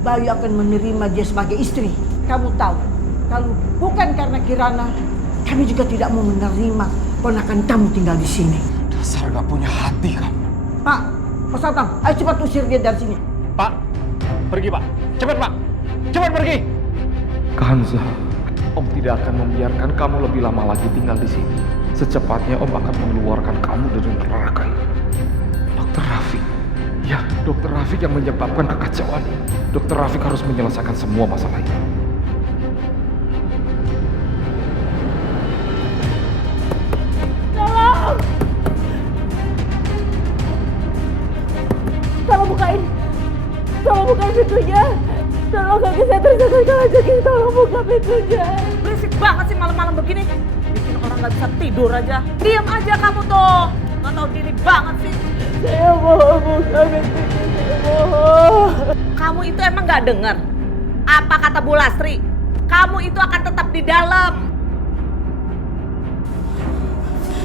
Bayu akan menerima dia sebagai istri. Kamu tahu, kalau bukan karena Kirana, kami juga tidak mau menerima ponakan kamu tinggal di sini. Dasar gak punya hati kamu. Pak, Mas Satpam, ayo cepat usir dia dari sini. Pak, pergi Pak. Cepat Pak, cepat pergi. Kanza, Om tidak akan membiarkan kamu lebih lama lagi tinggal di sini. Secepatnya Om akan mengeluarkan kamu dari neraka ini. Dokter Rafiq. Ya, Dokter Rafiq yang menyebabkan kekacauan ini. Dokter Rafiq harus menyelesaikan semua masalah ini. Tolong! Tolong bukain! Tolong bukain pintunya! Tolong kaki saya tersengat kalajengking, tolong buka pintunya! Berisik banget sih malam-malam begini. Bikin orang nggak bisa tidur aja. Diam aja kamu tuh. Nggak tahu diri banget sih. Saya mohon buka pintunya, saya mohon. Kamu itu emang nggak dengar apa kata Bu Lastri? Kamu itu akan tetap di dalam.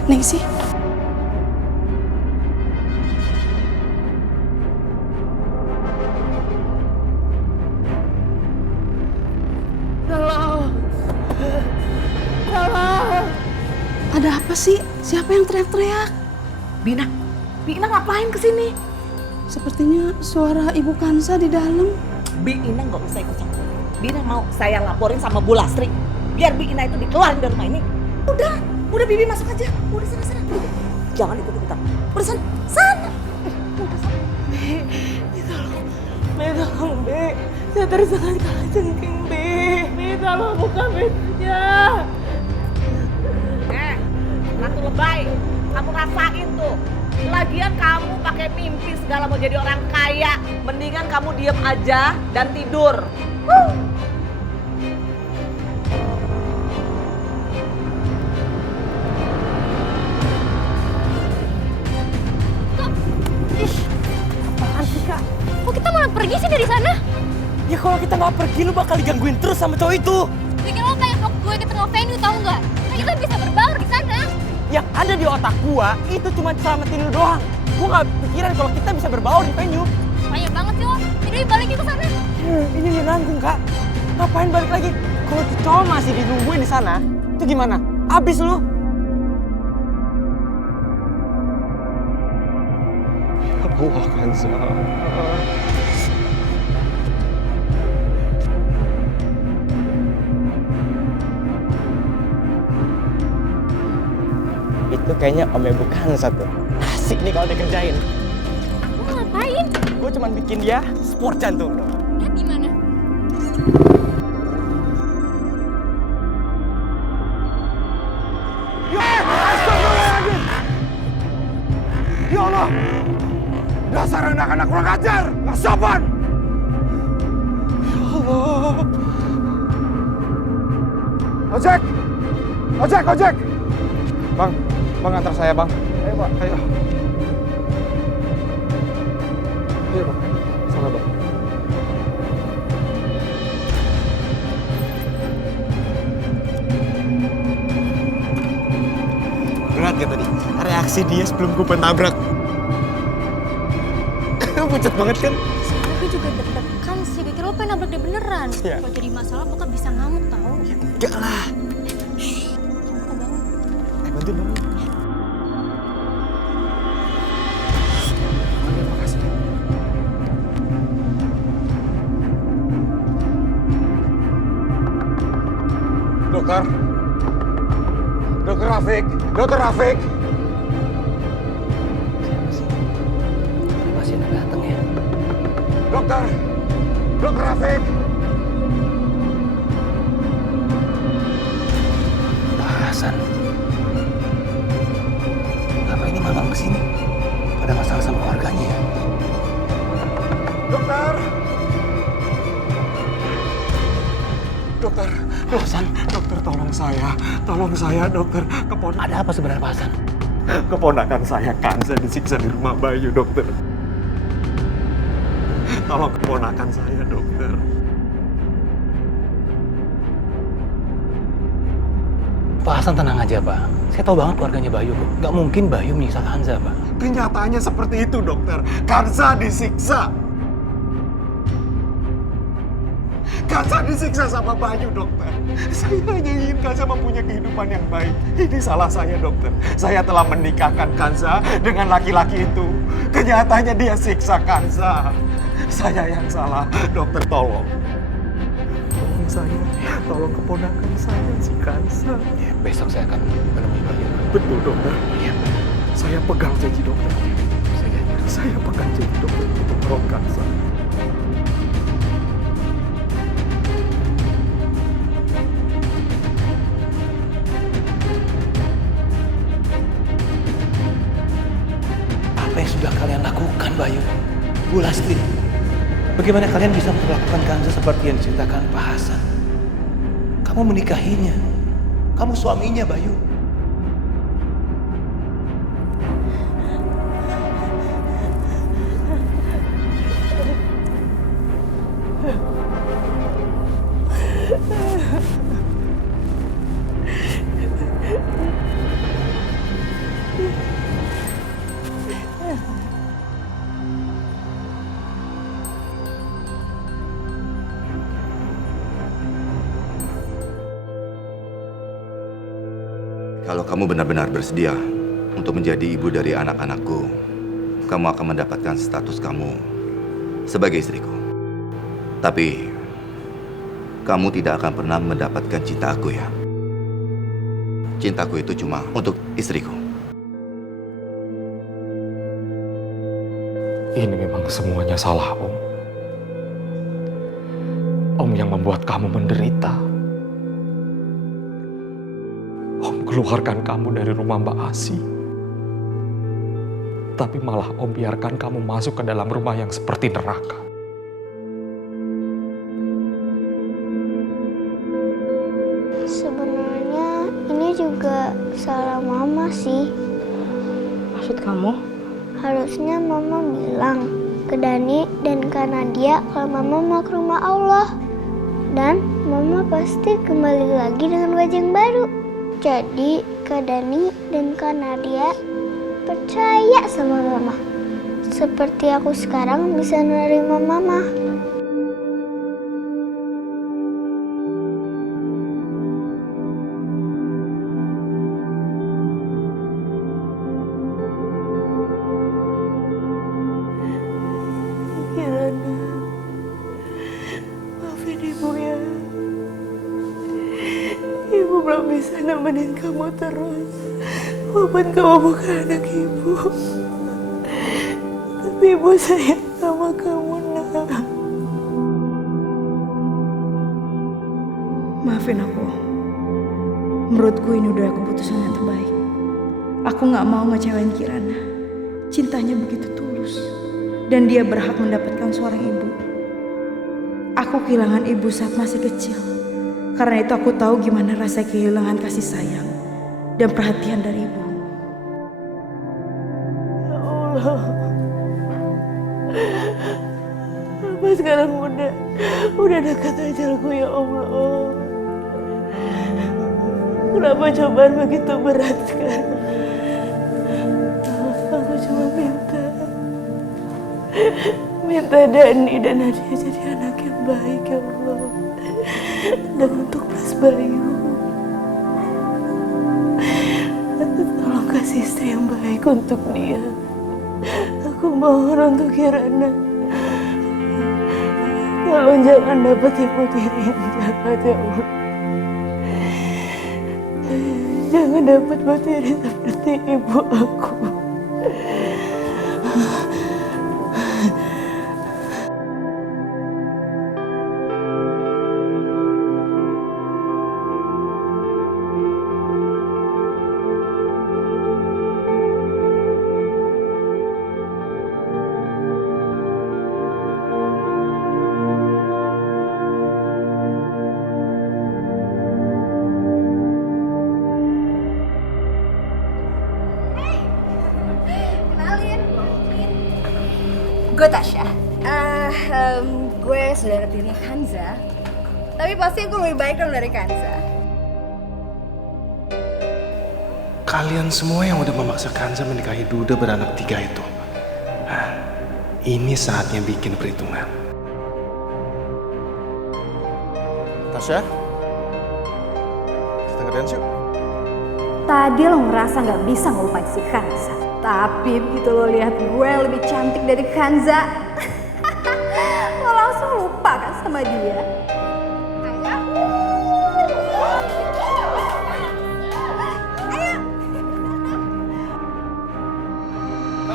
Ningsih. Tolong! Tolong! Ada apa sih? Siapa yang teriak-teriak? Bina ngapain kesini? Sepertinya suara Ibu Kansa di dalam. Bi Ina nggak usah ikut campur. Bina mau saya laporin sama Bu Lastri. Biar Bi Ina itu dikeluarin dari rumah ini. Udah Bibi masuk aja. Udah sana. Jangan ikut-ikutan. Udah sana. Bi, tolong Bi. Saya tersengat kalajengking Bi. Bi, tolong buka pintunya. Ratu Lebay, kamu rasain tuh. Lagian kamu pakai mimpi segala mau jadi orang kaya. Mendingan kamu diem aja dan tidur. Apaan sih, Kak? Kok kita malah pergi sih dari sana? Ya kalau kita nggak pergi lu bakal digangguin terus sama cowok itu. Bikin lo pengen fokus gue ke tengah venue tau nggak? Nah, kita bisa berbaur di sana. Yang ada di otak gua itu cuma selamatin lu doang. Gua nggak pikiran kalau kita bisa berbaur di venue. Banyak banget sih lo. Jadi balik ke sana. Ini dia nanggung Kak. Ngapain balik lagi? Kalau tuh cowok masih dinungguin di sana, itu gimana? Abis lu. Ya Allah Kanza. Itu kayaknya omnya bukan satu. Asik nih kalau dikerjain. Lo ngapain? Gua cuma bikin dia sport jantung. Lihat di mana? Ya Allah! Dasar anak-anak kurang ajar! Nggak sopan! Ya Allah! Ojek! Bang antar saya bang. Ayo Pak, ayo. Ayo Bang, sana Bang. Berat ya tadi. Reaksi dia sebelum gue pentabrak. Pucat banget kan? Sebenernya gue juga deg-degan sih. Gue kira lo pengen nabrak dia beneran. Iya. Kalau jadi masalah bokap bisa ngamuk tau. Ya enggak lah. Buka bangun. Bantuin bangun. Makasih. Dokter Rafiq. Masih datang ya. Dokter Rafiq. Hasan. Apa ini malam kesini? Ada masalah sama keluarganya ya? Dokter, tolong saya, dokter. Ada apa sebenarnya Pak Hasan? Keponakan saya Kanza disiksa di rumah Bayu, dokter. Tolong keponakan saya, dokter. Pak Hasan tenang aja, Pak. Saya tahu banget keluarganya Bayu kok. Nggak mungkin Bayu menyiksa Kanza, Pak. Kenyataannya seperti itu, dokter. Kanza disiksa. Kanza disiksa sama Bayu, dokter. Saya hanya ingin Kanza mempunyai kehidupan yang baik. Ini salah saya, dokter. Saya telah menikahkan Kanza dengan laki-laki itu. Kenyataannya dia siksa Kanza. Saya yang salah, dokter, tolong. Tolong saya, tolong keponakan saya, si Kanza. Ya, besok saya akan menemui Bayu. Betul, dokter. Iya. Saya pegang janji, dokter. Saya pegang janji, dokter, untuk menolong Kanza. Apa yang sudah kalian lakukan, Bayu? Bu Lastri, bagaimana kalian bisa memperlakukan Kanza seperti yang diceritakan Pak Hasan? Kamu menikahinya. Kamu suaminya, Bayu. Kalau kamu benar-benar bersedia untuk menjadi ibu dari anak-anakku, kamu akan mendapatkan status kamu sebagai istriku. Tapi, kamu tidak akan pernah mendapatkan cinta aku ya. Cintaku itu cuma untuk istriku. Ini memang semuanya salah Om. Om yang membuat kamu menderita. Om keluarkan kamu dari rumah Mbak Asi. Tapi malah Om biarkan kamu masuk ke dalam rumah yang seperti neraka. Sebenarnya ini juga salah Mama sih. Maksud kamu? Harusnya Mama bilang ke Dani dan Kak Nadia kalau Mama mau ke rumah Allah. Dan Mama pasti kembali lagi dengan wajah yang baru. Jadi Kak Dani dan Kak Nadia percaya sama Mama. Seperti aku sekarang bisa menerima Mama. Kirana, maafin Ibu ya. Ibu belum bisa nemenin kamu terus. Walaupun kamu bukan anak Ibu. Tapi Ibu sayang sama kamu, Nak. Maafin aku. Menurutku ini udah keputusan yang terbaik. Aku gak mau ngecewain Kirana. Cintanya begitu tulus. Dan dia berhak mendapatkan seorang ibu. Aku kehilangan ibu saat masih kecil. Karena itu aku tahu gimana rasa kehilangan kasih sayang dan perhatian dari ibu. Ya Allah. Apa sekarang udah dekat ajalku, ya Allah. Kenapa cobaan begitu berat sekarang? Aku cuma minta Dani dan Nadia jadi anak yang baik, ya Allah. Dan untuk Mas Bayu, tolong kasih istri yang baik untuk dia. Aku mohon untuk Kirana, tolong jangan dapat ibu tiri yang jahat, ya Allah. Jangan dapat ibu tiri seperti ibu aku. Gue Tasya. Gue saudara tirinya Kanza. Tapi pasti gue lebih baik dong dari Kanza. Kalian semua yang udah memaksa Kanza menikahi Duda beranak 3 itu. Nah, ini saatnya bikin perhitungan. Tasya, kita ngedance yuk. Tadi lo ngerasa nggak bisa ngelupain si Kanza. Tapi begitu lo lihat gue lebih cantik dari Kanza, lo langsung lupa kan sama dia.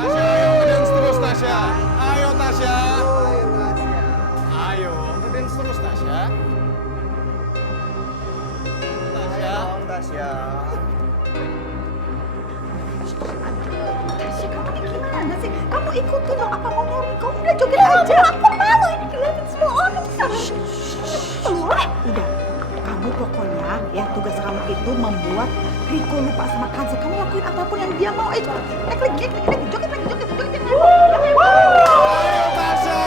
Tasya, ayo ngedance terus Tasya. Ayo Tasya. Ayo ngedance terus Tasya. Tasya. Tasya. Gimana sih? Kamu ikutin dong apa mau nyari? Kamu udah joget aja. Aku malu ini kelihatan semua orang di sana. Udah. Kamu pokoknya ya tugas kamu itu membuat Riko lupa sama Kanza. Kamu lakuin apapun yang dia mau. Ayo naik lagi, joget lagi. Ayo Tasya.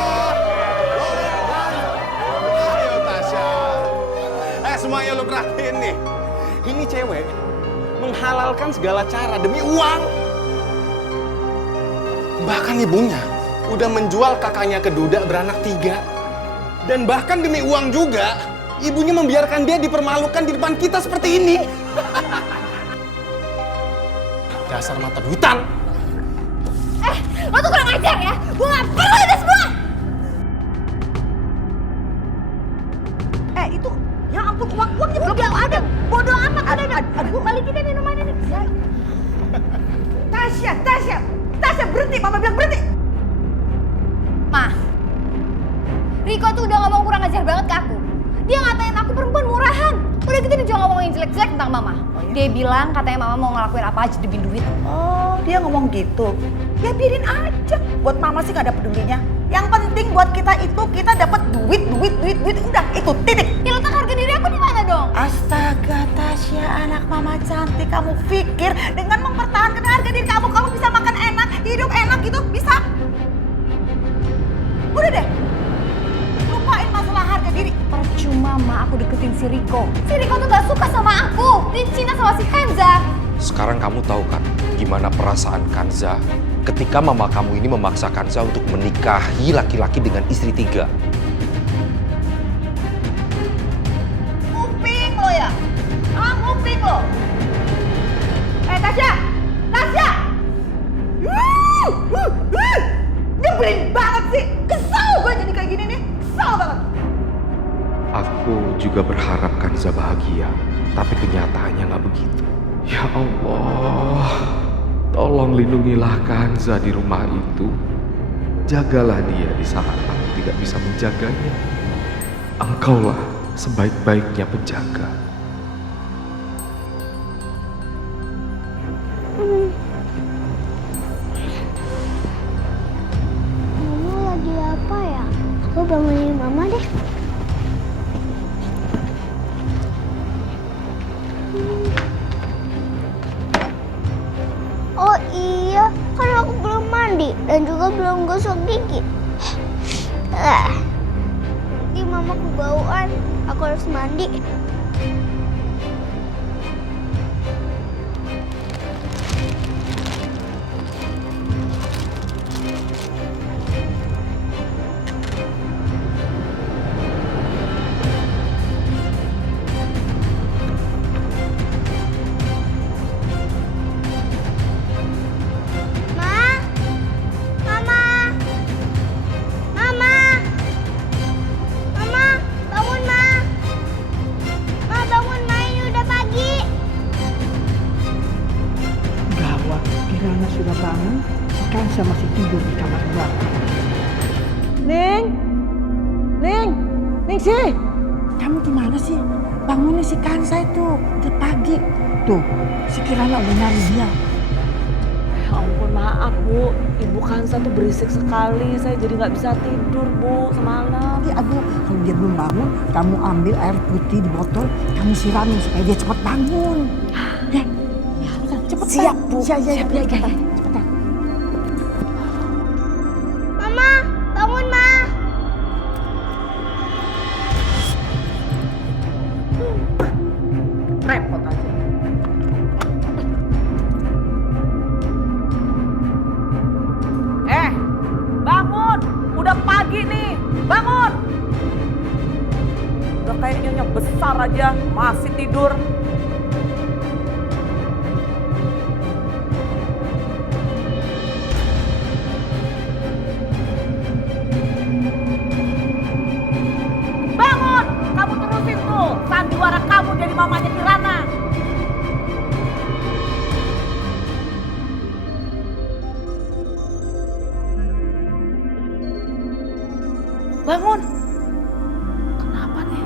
Ayo Tasya. Semuanya lu perhatiin nih. Ini cewek menghalalkan segala cara demi uang. Bahkan ibunya udah menjual kakaknya ke Duda beranak 3. Dan bahkan demi uang juga, ibunya membiarkan dia dipermalukan di depan kita seperti ini. Dasar mata duitan. Lo tuh kurang ajar ya. Gue gak perlu itu semua. Itu ya ampun uangnya belum ada. Bodoh amat. Aduh, balikin deh minumannya nih. Tasya berhenti. Mama bilang berhenti. Ma, Riko tuh udah ngomong kurang ajar banget ke aku. Dia ngatain aku perempuan murahan. Udah gitu dia juga ngomongin jelek-jelek tentang Mama. Dia bilang katanya Mama mau ngelakuin apa aja demi duit. Oh, dia ngomong gitu. Ya biarin aja. Buat Mama sih gak ada pedulinya. Yang penting buat kita itu kita dapat duit. Udah, itu titik. Ya letak harga diri aku di mana dong? Astaga, Tasya, anak Mama cantik. Kamu pikir dengan mempertahankan harga diri kamu bisa makan enak, hidup enak gitu? Bisa? Udah deh. Lupain masalah harga diri. Percuma Ma aku deketin si Riko. Si Riko tuh gak suka sama aku. Dia cinta sama si Kanza. Sekarang kamu tahu kan gimana perasaan Kanza ketika mama kamu ini memaksa Kanza untuk menikahi laki-laki dengan istri 3. Nguping lo ya? Nguping lo. Tasya! Nyebelin banget sih. Kesel gue jadi kayak gini nih. Kesel banget. Aku juga berharap Kanza bahagia, tapi kenyataannya nggak begitu. Ya Allah, tolong lindungilah Kanza di rumah itu. Jagalah dia di saat aku tidak bisa menjaganya. Engkaulah sebaik-baiknya penjaga. Mama lagi apa ya? Aku bangunin Mama deh. Oh iya, kan aku belum mandi dan juga belum gosok gigi. Nanti Mama kebauan, aku harus mandi. Sudah bangun, si Kanza masih tidur di kamar belakang. Ning sih, kamu gimana sih? Bangunin si Kanza itu, udah pagi. Tuh, si Kirana udah nyari dia. Ya ampun, maaf Bu, Ibu Kanza tuh berisik sekali. Saya jadi nggak bisa tidur Bu semalam. Ya aduh, kalau dia belum bangun, kamu ambil air putih di botol, kamu siramin supaya dia cepat bangun. Ya, cepat. Siap Bu. Siap. Cepetan. Mama, bangun Ma. Repot aja. kayak nyonya besar aja masih tidur. Bangun, kamu terusin tuh sandiwara kamu jadi mamanya Kirana. Bangun. Kenapa nih?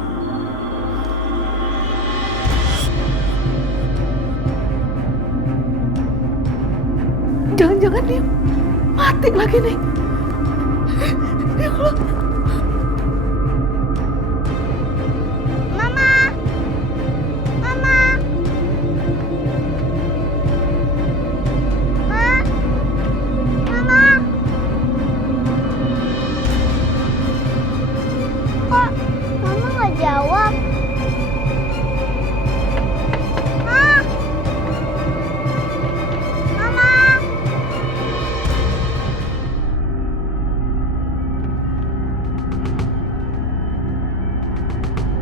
Jangan-jangan dia mati lagi nih. Ya Allah. Mama! Mama! Ma! Mama! Kok Mama nggak jawab? Ma! Mama!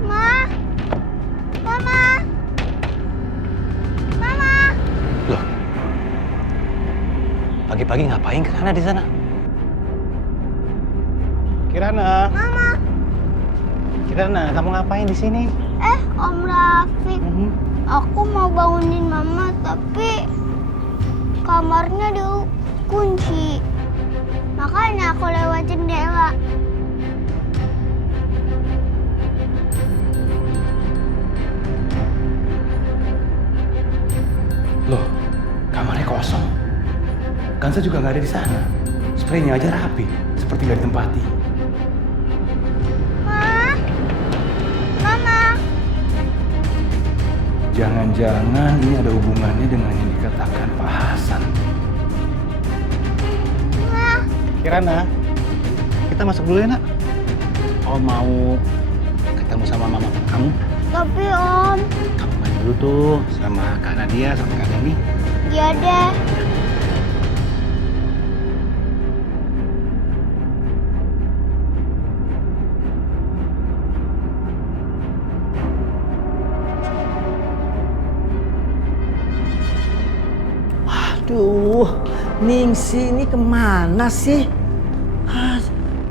Ma! Mama! Mama! Loh, pagi-pagi ngapain Kirana di sana? Kirana, Mama! Kirana, kamu ngapain di sini? Om Rafiq, aku mau bangunin Mama tapi kamarnya dikunci. Makanya aku lewat jendela. Loh, kamarnya kosong. Kansa juga nggak ada di sana. Spraynya aja rapi, seperti nggak ditempati. Ma, Mama, Jangan-jangan ini ada hubungannya dengan yang dikatakan Pak Hasan. Ma. Kirana, kita masuk dulu ya, Nak. Om mau ketemu sama mama kamu. Tapi Om, Kamu main dulu tuh sama Kak Nadia, sama Kak Dani. iya deh. Aduh, Ningsi ini kemana sih?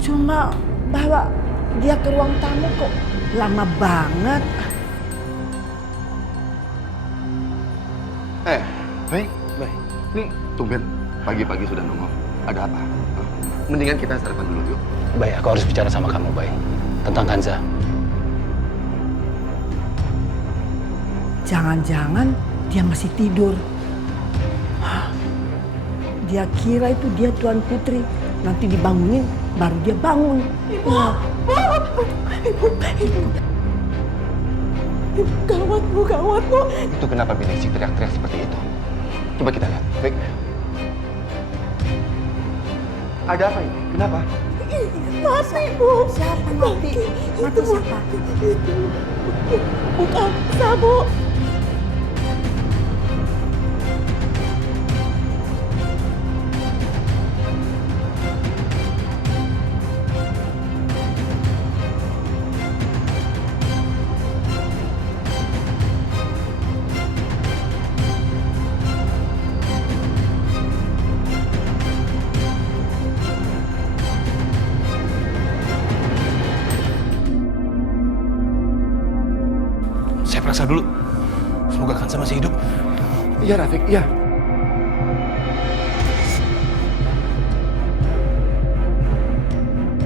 Cuma bawa dia ke ruang tamu kok lama banget. Baik. Nih, tumben pagi-pagi sudah nongol. Ada apa? Mendingan kita sarapan dulu yuk. Baik, aku harus bicara sama kamu, Bay. Tentang Kanza. Jangan-jangan dia masih tidur. Dia kira itu dia Tuan Putri. Nanti dibangunin, baru dia bangun. Ibu, gawat, Bu. Itu kenapa Biningsi teriak-teriak seperti itu? Coba kita lihat. Baik. Ada apa ini? Kenapa? Mati, Bu. Siapa mati? Mati siapa? Itu. Bukan, Sabu. Saya periksa dulu. Semoga Kanza masih hidup. Iya, Rafiq. Iya.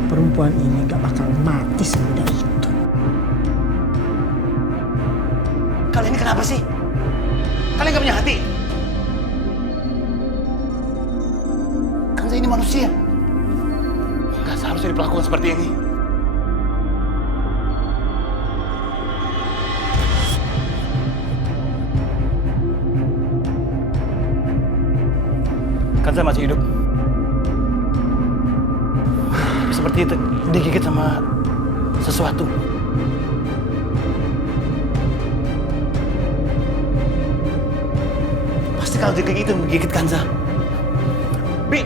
Perempuan ini gak bakal mati semudah itu. Kalian ini kenapa sih? Kalian gak punya hati? Kanza ini manusia. Gak seharusnya diperlakukan seperti ini. Kanza masih hidup. Seperti itu, digigit sama sesuatu. Pasti kalau digigit itu menggigit Kanza. Bi,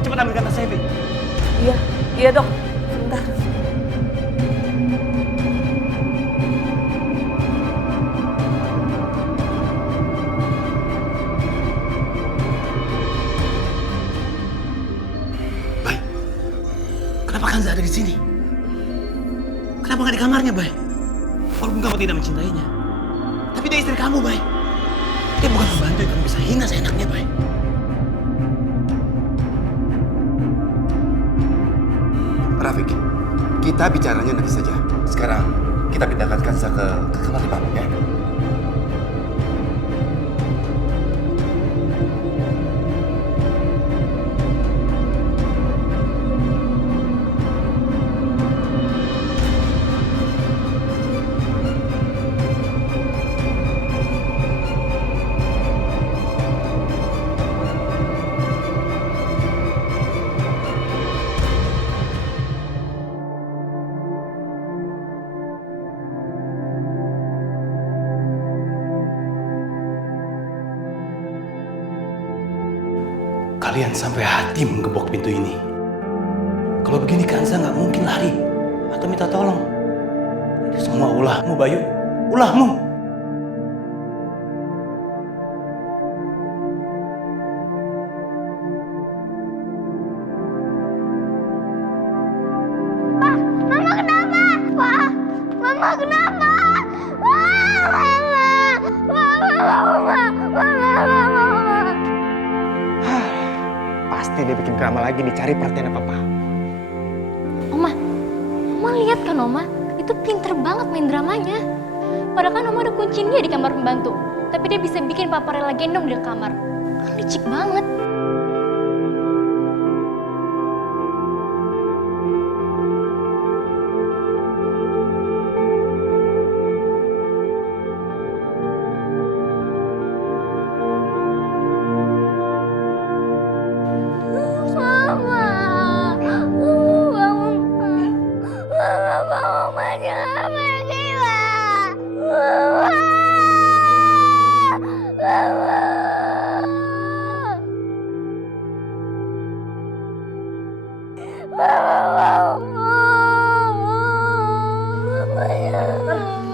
cepat ambilkan tas saya, Bi. Iya, Dok. Sebentar. kamu tidak mencintainya. Tapi dia istri kamu, Bay. Dia bukan pembantu yang kamu bisa hina seenaknya, Bay. Rafiq, kita bicaranya nanti saja. Sekarang kita pindahkan Kanza ke kamar depan, ya. Kalian sampai hati menggebok pintu ini. Kalau begini Kanza nggak mungkin lari atau minta tolong. Itu semua ulahmu, Bayu. Ulahmu. Mama kenapa? Pak, Mama kenapa? Pasti dia bikin drama lagi dicari perhatian Papa. Oma lihat kan Oma, itu pinter banget main dramanya. Padahal kan Oma udah kunciin dia di kamar pembantu, tapi dia bisa bikin Papa rela gendong di kamar. Kan licik banget.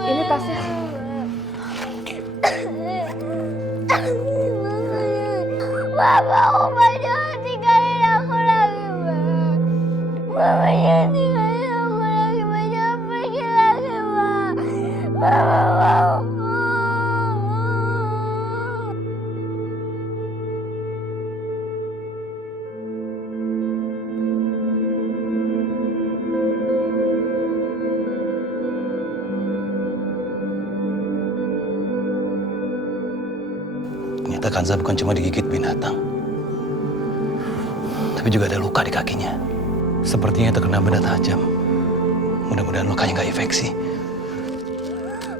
Ini tasnya. Mama, Oma jangan tinggalin aku lagi, Ma. Mama jangan tinggalin aku lagi, Ma. Jangan pergi lagi, Ma. Mama mau. Ternyata Kanza bukan cuma digigit binatang, tapi juga ada luka di kakinya. Sepertinya terkena benda tajam. Mudah-mudahan lukanya nggak infeksi.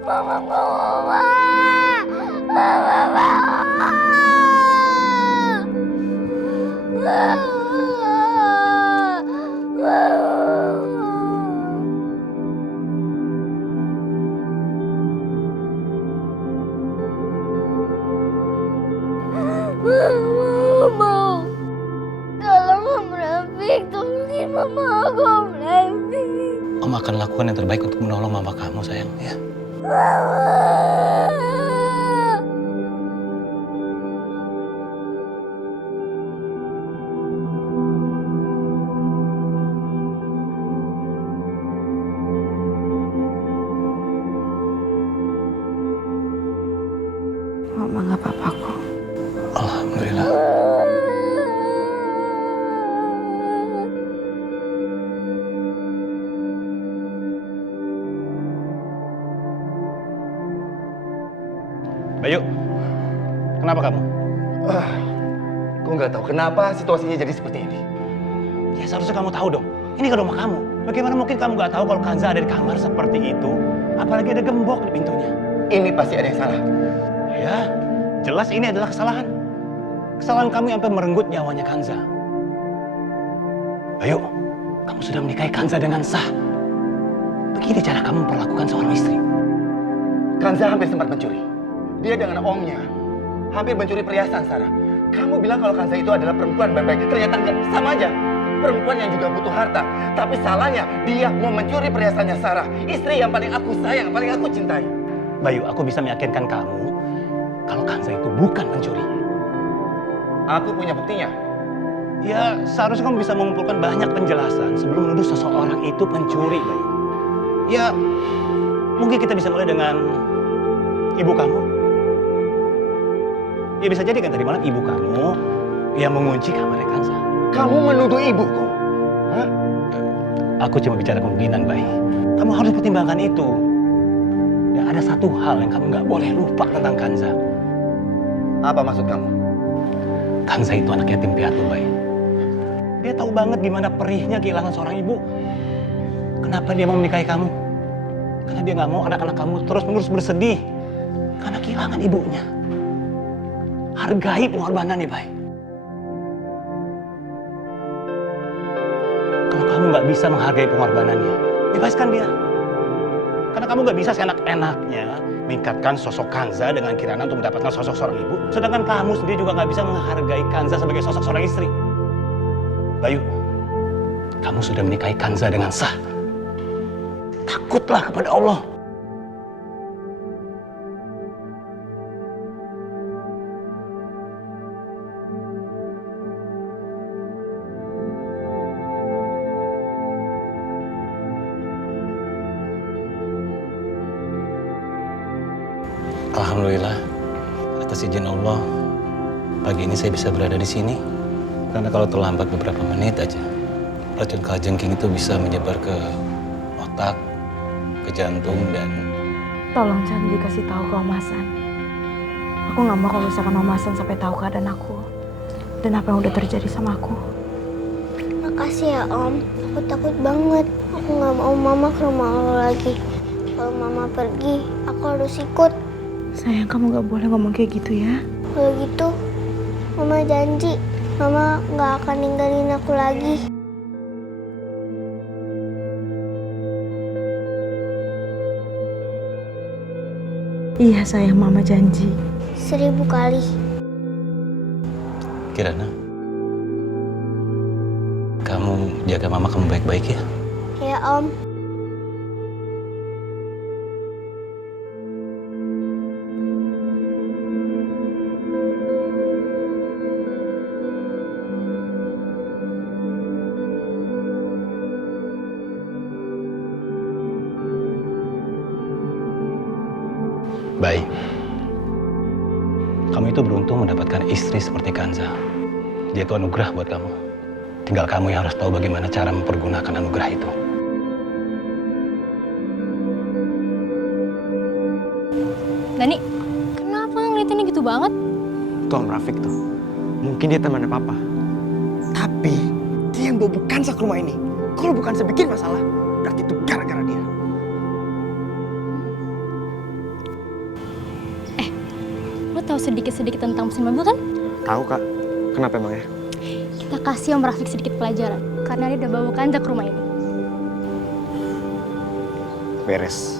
Mama mau, Ma. Mama mau. Mama, tolong Om Rafiq, tolongin Mama aku, Om Rafiq. Om akan lakukan yang terbaik untuk menolong mama kamu, sayang, ya. Mama nggak apa-apa kok. Alhamdulillah. Bayu, kenapa kamu? Aku nggak tahu kenapa situasinya jadi seperti ini. Ya seharusnya kamu tahu dong. Ini kan rumah kamu. Bagaimana mungkin kamu nggak tahu kalau Kanza ada di kamar seperti itu? Apalagi ada gembok di pintunya. Ini pasti ada yang salah. Ya, jelas ini adalah kesalahan. Kesalahan kamu yang sampai merenggut nyawanya Kanza. Bayu, kamu sudah menikahi Kanza dengan sah. Begini cara kamu memperlakukan seorang istri. Kanza hampir sempat mencuri. Dia dengan omnya hampir mencuri perhiasan Sarah. Kamu bilang kalau Kanza itu adalah perempuan baik-baik. Ternyata enggak, sama aja. Perempuan yang juga butuh harta. Tapi salahnya dia mau mencuri perhiasannya Sarah. Istri yang paling aku sayang, paling aku cintai. Bayu, aku bisa meyakinkan kamu kalau Kanza itu bukan pencuri. Aku punya buktinya. Ya, seharusnya kamu bisa mengumpulkan banyak penjelasan sebelum menuduh seseorang itu pencuri, Bayu. Ya, Mungkin kita bisa mulai dengan ibu kamu. Ya bisa jadi kan tadi malam ibu kamu yang mengunci kamarnya Kanza. Kamu menuduh ibuku? Hah? Aku cuma bicara kemungkinan, Bay. Kamu harus pertimbangkan itu. Dan ada satu hal yang kamu nggak boleh lupa tentang Kanza. Apa maksud kamu? Kanza itu anak yatim piatu, Bay. Dia tahu banget gimana perihnya kehilangan seorang ibu. Kenapa dia mau menikahi kamu? Karena dia nggak mau anak-anak kamu terus-menerus bersedih karena kehilangan ibunya. Hargai pengorbanannya, Bay. Kalau kamu nggak bisa menghargai pengorbanannya, bebaskan dia. Karena kamu nggak bisa seenak-enaknya meningkatkan sosok Kanza dengan Kirana untuk mendapatkan sosok seorang ibu. Sedangkan kamu sendiri juga nggak bisa menghargai Kanza sebagai sosok seorang istri. Bayu, kamu sudah menikahi Kanza dengan sah. Takutlah kepada Allah. Alhamdulillah, atas izin Allah, pagi ini saya bisa berada di sini. Karena kalau terlambat beberapa menit aja, racun kalajengking itu bisa menyebar ke otak, ke jantung, dan... Tolong jangan dikasih tahu ke Om Hasan. Aku nggak mau kalau misalkan Om Hasan sampai tahu keadaan aku dan apa yang udah terjadi sama aku. Makasih ya Om, aku takut banget. Aku nggak mau Mama ke rumah Allah lagi. Kalau Mama pergi, aku harus ikut. Sayang, kamu nggak boleh ngomong kayak gitu ya. Kalau gitu, Mama janji, Mama nggak akan ninggalin aku lagi. Iya sayang, Mama janji. 1000 kali. Kirana, kamu jaga Mama kamu baik-baik ya. Ya Om. Baik. Kamu itu beruntung mendapatkan istri seperti Kanza. Dia itu anugerah buat kamu. Tinggal kamu yang harus tahu bagaimana cara mempergunakan anugerah itu. Dani, kenapa ngeliatinnya gitu banget? Tuh Om Rafiq tuh. Mungkin dia temannya Papa. Tapi dia yang bawa Kanza ke rumah ini. Kalau bukan saya bikin masalah, berarti itu gara-gara dia. Lo tahu sedikit-sedikit tentang mesin mobil kan? Tahu Kak. Kenapa emangnya? Kita kasih Om Rafiq sedikit pelajaran. Karena dia udah bawa Kanza ke rumah ini. Beres.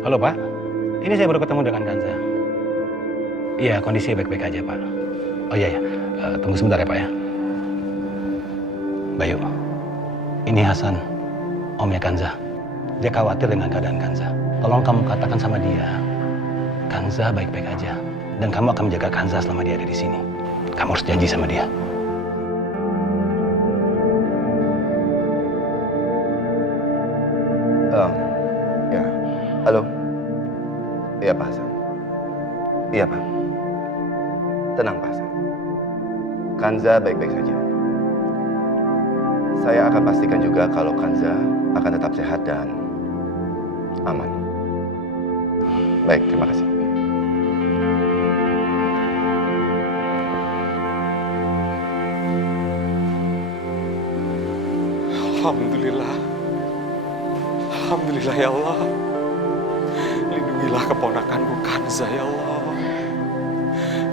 Halo Pak, ini saya baru ketemu dengan Kanza. Iya, kondisi baik-baik aja Pak. Oh iya ya, tunggu sebentar ya Pak ya. Bayu, ini Hasan, omnya Kanza. Dia khawatir dengan keadaan Kanza. Tolong kamu katakan sama dia, Kanza baik-baik aja. Dan kamu akan menjaga Kanza selama dia ada di sini. Kamu harus janji sama dia. Ya, halo. Iya Pak Hasan. Iya Pak. Tenang Pak Hasan. Kanza baik-baik saja. Saya akan pastikan juga kalau Kanza akan tetap sehat dan aman. Baik, terima kasih. Alhamdulillah. Alhamdulillah ya Allah. Lindungilah keponakanku Kanza ya Allah.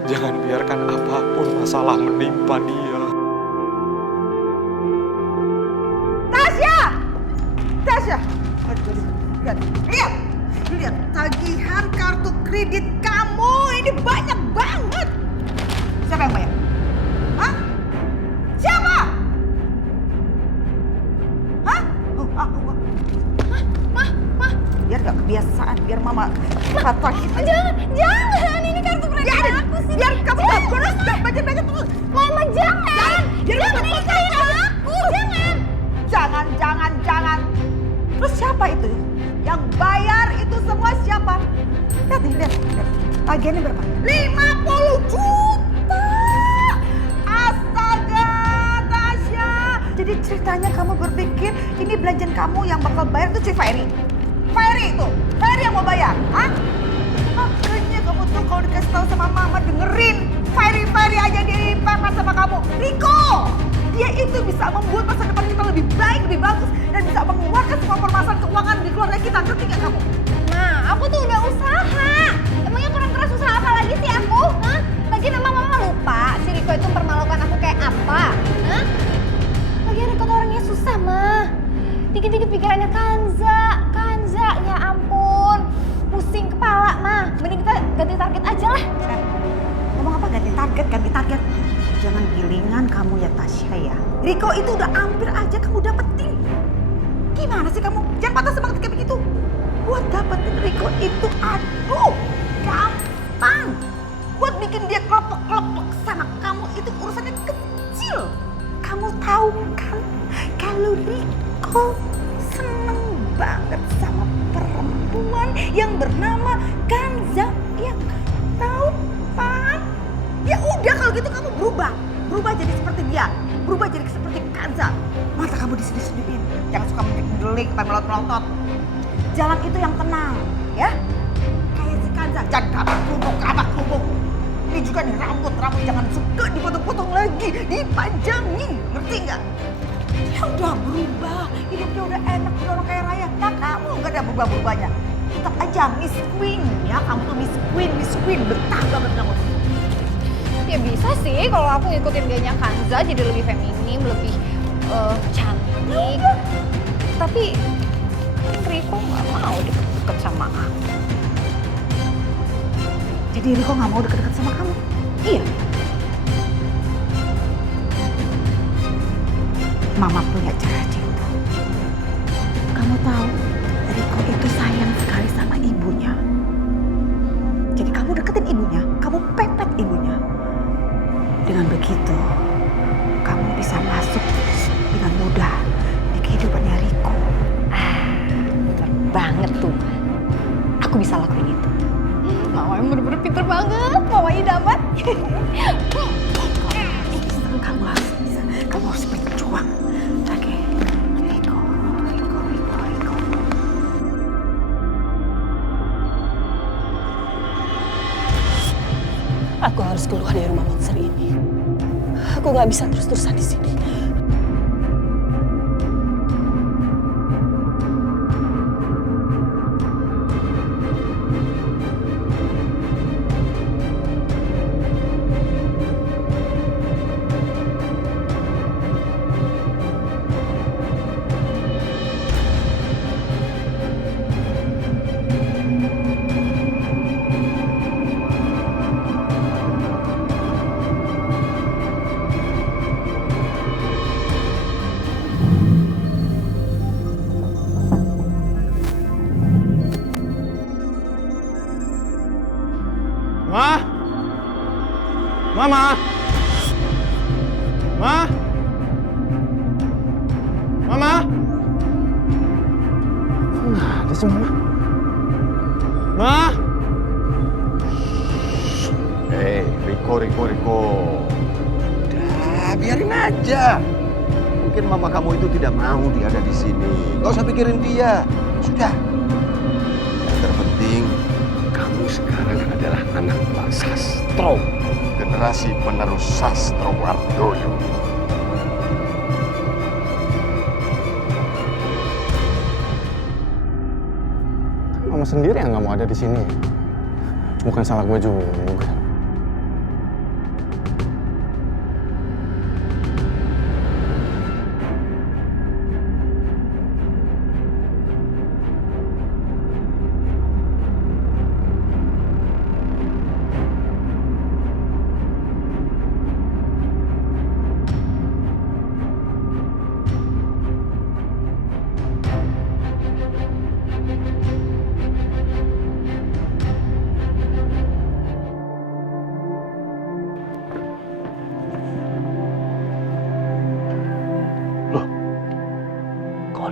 Jangan biarkan apapun masalah menimpa dia. Tasya! Tasya! Aduh, lihat tagihan kartu kredit kamu ini banyak banget. Siapa yang bayar? Hah? Siapa? Hah? Biar gak kebiasaan, biar mama patahin. Jangan! 50 juta. Astaga, Tasya. Jadi ceritanya kamu berpikir ini belanjaan kamu yang bakal bayar tuh si Ferry. Ferry itu, Ferry yang mau bayar, hah? Makanya kamu tuh kalau dikasih tahu sama mama dengerin. Ferry aja dipepet sama kamu. Riko, dia itu bisa membuat masa depan kita lebih baik, lebih bagus, dan bisa mengeluarkan semua permasalahan keuangan di keluarga kita. Ngerti gak kamu? Nah, aku tuh udah usaha. Emangnya kurang keras usaha apa lagi sih aku? Hah? Lagian emang mama lupa si Riko itu mempermalukan aku kayak apa? Hah? Lagian Riko tuh orangnya susah, mah. Dikit-dikit pikirannya Kanza, ya ampun. Pusing kepala, mah. Mending kita ganti target aja lah. Ngomong apa ganti target? Jangan gilingan kamu ya Tasya ya. Riko itu udah hampir aja kamu dapetin. Gimana sih kamu? Jangan patah semangat kayak begitu. Buat dapetin Riko itu aduh gampang. Buat bikin dia kelepek-kelepek sama kamu itu urusannya kecil. Kamu tahu kan kalau Riko seneng banget sama perempuan yang bernama Kanza. Ya kan? Tahu kan? Ya udah kalau gitu kamu berubah jadi seperti dia, berubah jadi seperti Kanza. Mata kamu disini-siniin, jangan suka mendelik, melot-melotot. Jalan itu yang tenang, ya. Kayak si Kanza, jangan kabak kerubuk. Ini juga nih rambut jangan suka dipotong-potong lagi, dipanjangin, ngerti nggak? Ya udah berubah, hidupnya udah enak, udah orang kaya raya. Nah kamu nggak ada berubah-berubahnya. Tetap aja Miss Queen, ya kamu tuh Miss Queen, betah banget kamu. Ya bisa sih kalau aku ngikutin gayanya Kanza jadi lebih feminim, lebih cantik. Tapi Riko nggak mau deket-deket sama aku. Jadi Riko nggak mau deket-deket sama kamu? Iya. Mama punya cara cinta. Kamu tahu Riko itu sayang sekali sama ibunya. Jadi kamu deketin ibunya, kamu pepet ibunya. Dengan begitu, kamu bisa masuk dengan mudah di kehidupannya Riko. Bener banget tuh. Aku bisa lakuin itu. Mama yang bener-bener pinter banget. Mama idaman. Kamu harus bisa. Kamu harus berjuang. Oke. Riko. Aku harus keluar dari rumah monster ini. Aku nggak bisa terus-terusan di sini. Mama! Nggak ada sih Mama. Riko. Udah, biarin aja. Mungkin mama kamu itu tidak mau dia ada di sini. Gak usah pikirin dia. Sudah. Yang terpenting, kamu sekarang adalah anak Pak Sastro. Generasi penerus Sastro Wardoyo. Mama sendiri yang nggak mau ada di sini. Bukan salah gue juga.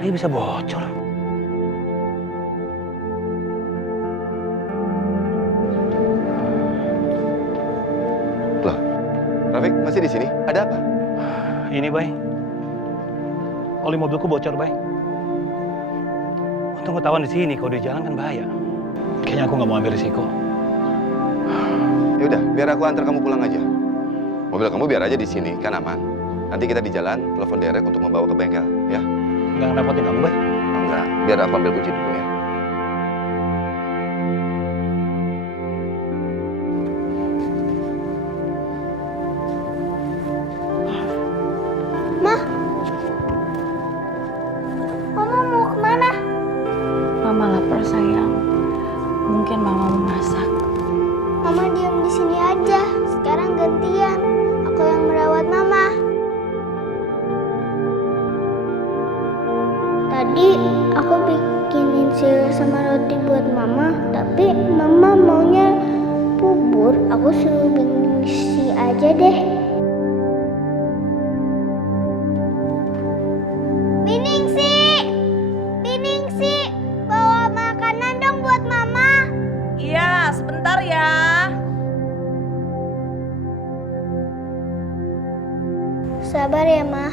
Dia bisa bocor. masih di sini? Ada apa? Ini, Bay. Oli mobilku bocor, Bay. Untung ketahuan di sini, kalau di jalan kan bahaya. Kayaknya aku nggak mau ambil risiko. Ya udah, biar aku antar kamu pulang aja. Mobil kamu biar aja di sini, kan aman. Nanti kita di jalan, telepon Derek untuk membawa ke bengkel, ya? Nggak ngerepotin kamu, Bay? Oh, enggak, biar aku ambil kunci dulu ya. Ma, Mama mau kemana? Mama lapar sayang. Mungkin Mama mau masak. Mama diam di sini aja. Sekarang gantian. Aku yang merawat Mama. Tadi aku bikinin sirup sama roti buat Mama, tapi Mama maunya bubur. Aku suruh Biningsi aja deh. Biningsi! Biningsi! Bawa makanan dong buat Mama. Iya, sebentar ya. Sabar ya, Ma.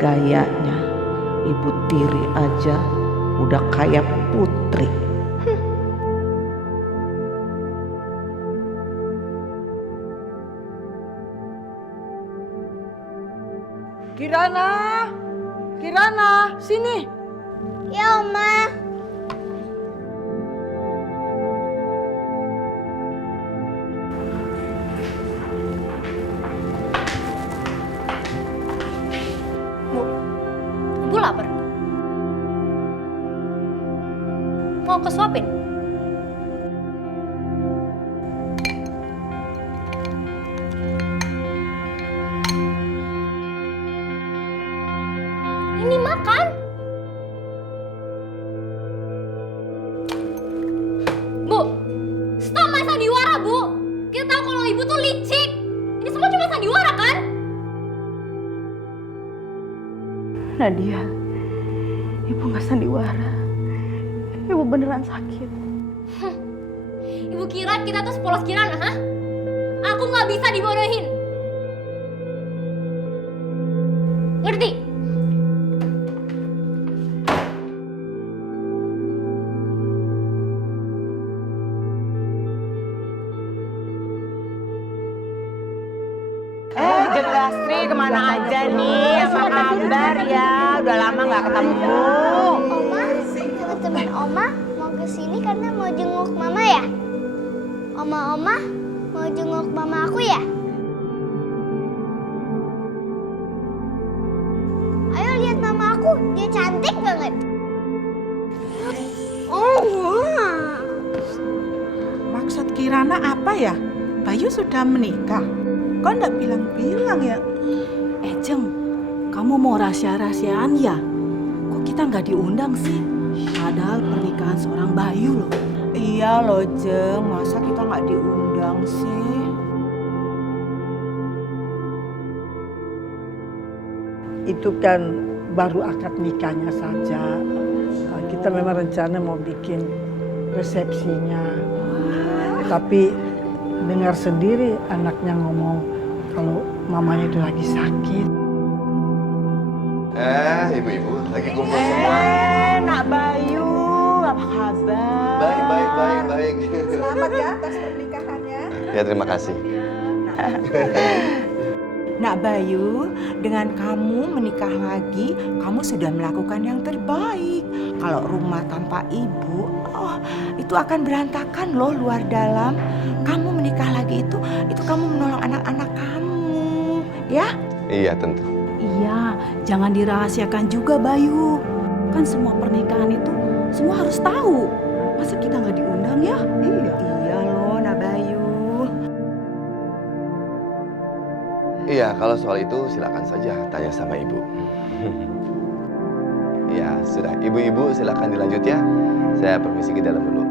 Gayanya Ibu Tiri aja udah kayak putri. Kirana, sini. Ya, Oma. Ibu lapar. Mau kesuapin? Ini makan. Bu, stop main sandiwara, Bu. Kita tahu kalau ibu tuh licik. Ini semua cuma sandiwara, kan? Nadia, Ibu nggak sandiwara. Ibu beneran sakit. Ibu kira kita tuh sepolos Kirana, hah? Aku nggak bisa dibodohin. Ngerti? Lastri kemana aja nih? Apa kabar ya? Udah lama nggak ketemu. Oma, teman Oma mau kesini karena mau jenguk Mama ya? Oma mau jenguk Mama aku ya? Ayo lihat Mama aku, dia cantik banget. Oh, wah. Maksud Kirana apa ya? Bayu sudah menikah. Kok nggak bilang-bilang ya? Jeng, kamu mau rahasia-rahasiaan ya? Kok kita nggak diundang sih? Padahal pernikahan seorang Bayu loh. Iya loh Jeng, masa kita nggak diundang sih? Itu kan baru akad nikahnya saja. Kita memang rencana mau bikin resepsinya. Tapi dengar sendiri anaknya ngomong kalau mamanya itu lagi sakit. Ibu-ibu lagi kumpul semua. Nak Bayu, apa kabar? Baik. Selamat ya atas pernikahannya. Ya, terima kasih. Nak Bayu, dengan kamu menikah lagi, kamu sudah melakukan yang terbaik. Kalau rumah tanpa ibu, itu akan berantakan loh luar dalam. Kamu menikah lagi itu kamu menolong anak-anak kamu, ya? Iya, tentu. Iya, jangan dirahasiakan juga Bayu. Kan semua pernikahan itu semua harus tahu. Masa kita nggak diundang ya? Iya loh, Nak Bayu. Iya, kalau soal itu silakan saja tanya sama ibu. Ya, sudah. Ibu-ibu silakan dilanjut ya. Saya permisi ke dalam dulu.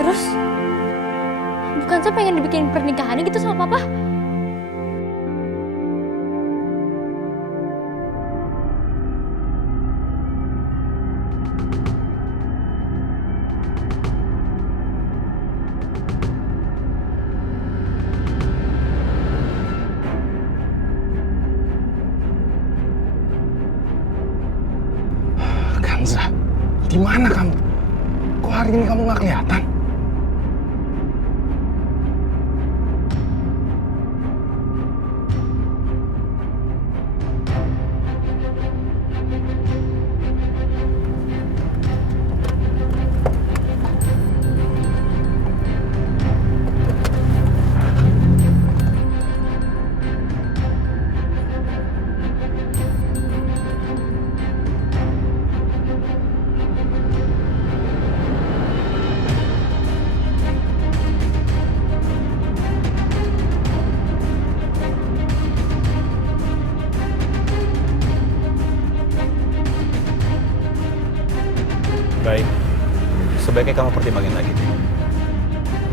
Terus Kanza pengen dibikin pernikahannya gitu sama papa. Kanza, di mana kamu? Kok hari ini kamu nggak kelihatan? Baik, sebaiknya kamu pertimbangin lagi.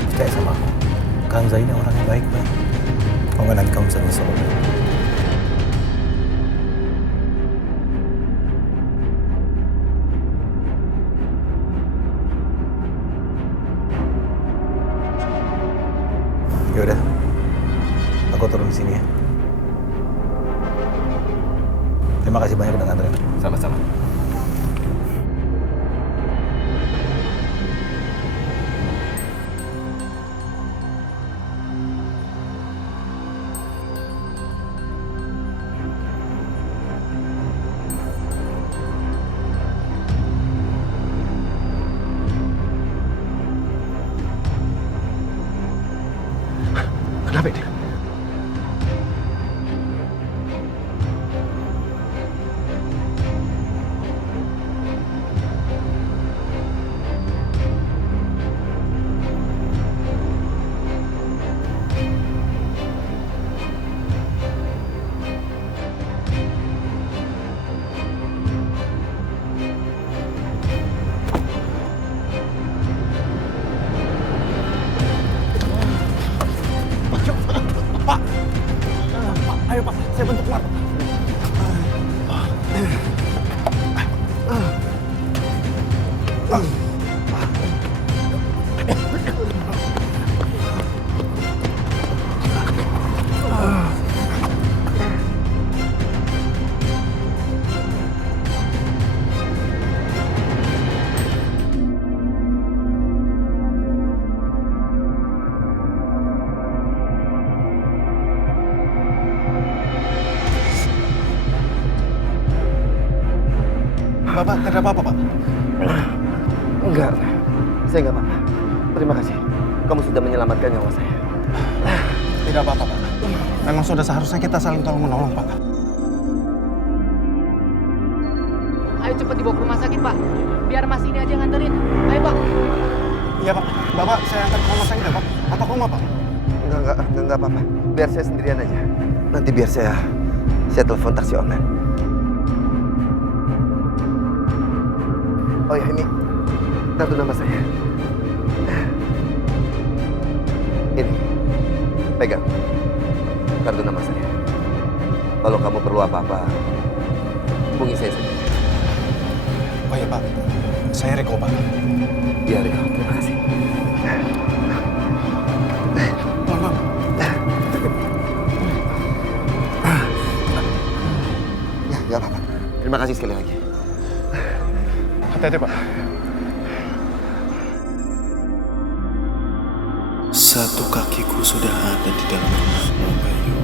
Percaya sama aku, Kanza ini orang yang baik-baik. Kalau nggak nanti kamu bisa nyesel. Yaudah, aku turun di sini ya. Terima kasih banyak udah nganterin. Sama-sama. Kenapa ini? Pak! Ayo Pak, saya bantu keluar. Bapak, tidak ada apa-apa, Pak? Enggak, saya enggak apa-apa. Terima kasih. Kamu sudah menyelamatkan nyawa saya. Tidak apa-apa, Pak. Memang sudah seharusnya kita saling tolong-menolong, Pak. Ayo cepat dibawa ke rumah sakit, Pak. Biar Mas ini aja nganterin. Ayo, Pak. Iya, Pak. Bapak, saya antar ke rumah sakit ya, Pak? Atau ke rumah, Pak? Enggak apa-apa. Biar saya sendirian aja. Nanti biar saya telepon taksi online. Oh ya, ini kartu nama saya. Ini, pegang kartu nama saya. Kalau kamu perlu apa-apa, hubungi saya saja. Oh iya, Pak. Saya Riko, Pak. Iya, Riko. Terima kasih. Ya, nggak apa-apa. Terima kasih sekali lagi. Hati-hati, Pak. Satu kakiku sudah ada di dalam rumahmu, Bayu.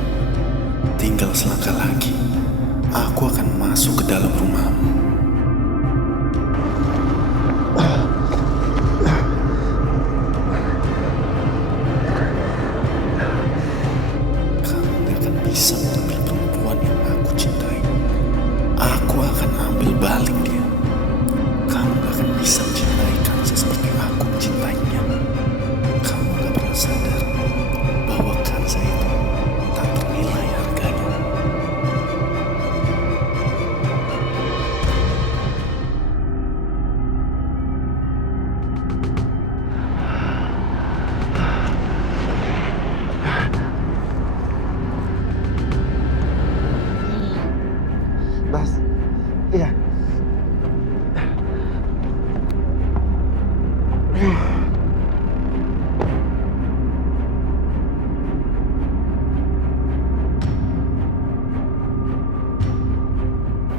Tinggal selangkah lagi, aku akan masuk ke dalam rumahmu. Kamu gak akan bisa mengambil perempuan yang aku cintai. Aku akan ambil balik dia. Kamu gak akan bisa mencintai Kanza seperti aku mencintainya. Kamu gak pernah sadar bahwa Kanza itu tak ternilai harganya.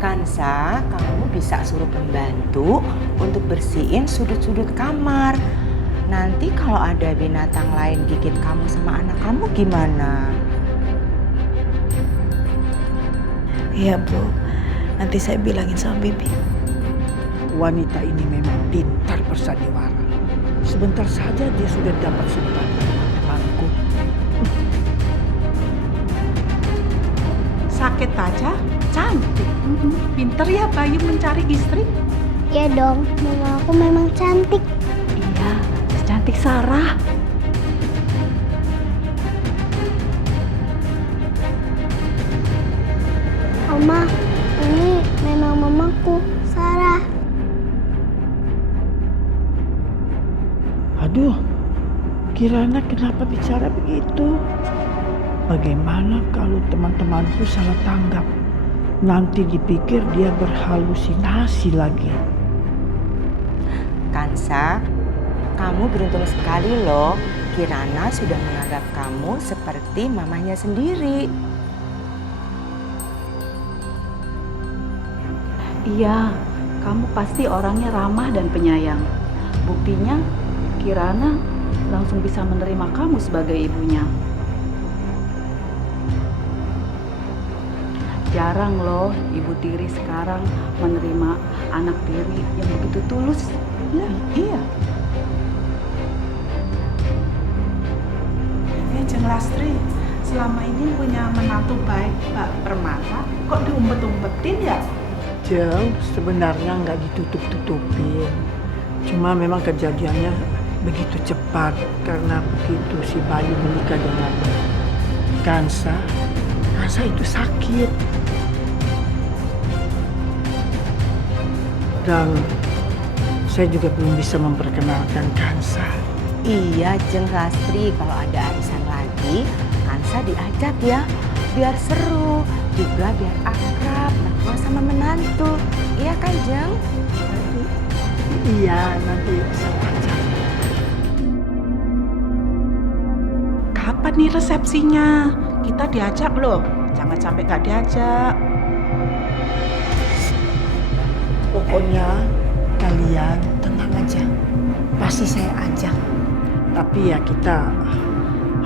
Kansa, kamu bisa suruh pembantu untuk bersihin sudut-sudut kamar. Nanti kalau ada binatang lain gigit kamu sama anak kamu gimana? Iya, Bu. Nanti saya bilangin sama Bibi. Wanita ini memang pintar bersandiwara. Sebentar saja dia sudah dapat simpati temanku. Sakit aja, cantik. Pinter ya Bayu mencari istri. Ya dong, mama aku memang cantik. Iya, secantik Sarah. Oma, ini memang mamaku, Sarah. Aduh, Kirana kenapa bicara begitu? Bagaimana kalau teman-temanku salah tanggap? Nanti dipikir dia berhalusinasi lagi. Kansa, kamu beruntung sekali loh. Kirana sudah menganggap kamu seperti mamanya sendiri. Iya, kamu pasti orangnya ramah dan penyayang. Buktinya, Kirana langsung bisa menerima kamu sebagai ibunya. Jarang loh ibu tiri sekarang menerima anak tiri yang begitu tulus. Ya, iya. Ya, Jeng Lastri, selama ini punya menantu baik Mbak Permata, kok diumpet-umpetin ya? Jeng, sebenarnya nggak ditutup-tutupin. Cuma memang kejadiannya begitu cepat karena begitu si Bayu menikah dengan Kansa itu sakit. Dan saya juga belum bisa memperkenalkan Kansa. Iya, Jeng Lastri, kalau ada arisan lagi, Kansa diajak ya. Biar seru, juga biar akrab, mertua sama menantu. Iya kan, Jeng? Iya, nanti saya ajak. Kapan nih resepsinya? Kita diajak loh, jangan sampai gak diajak. Pokoknya kalian tenang aja, pasti saya ajak. Tapi ya kita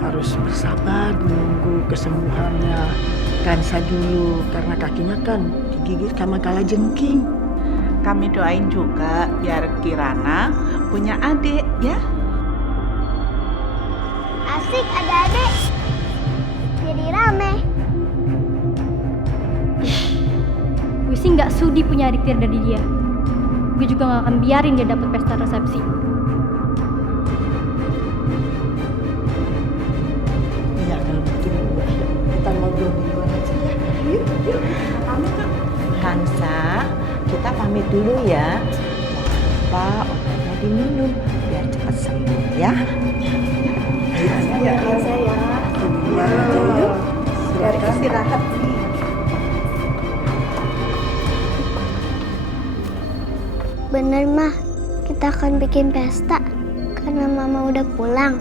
harus bersabar menunggu kesembuhannya Kansa dulu, karena kakinya kan digigit sama kalajengking. Kami doain juga biar Kirana punya adik ya. Asik ada adik. Jadi rame. Gue sih nggak sudi punya adik tiri dari dia. Gue juga nggak akan biarin dia dapet pesta resepsi. Iya kalau begitu kita ngobrol di luar aja ya. Yuk, yuk. Pamit kan? Kansa, kita pamit dulu ya. Jangan lupa obatnya diminum biar cepat sembuh ya. Iya saya. Keluar aja yuk. Biar istirahat. Bener mah, kita akan bikin pesta karena mama udah pulang.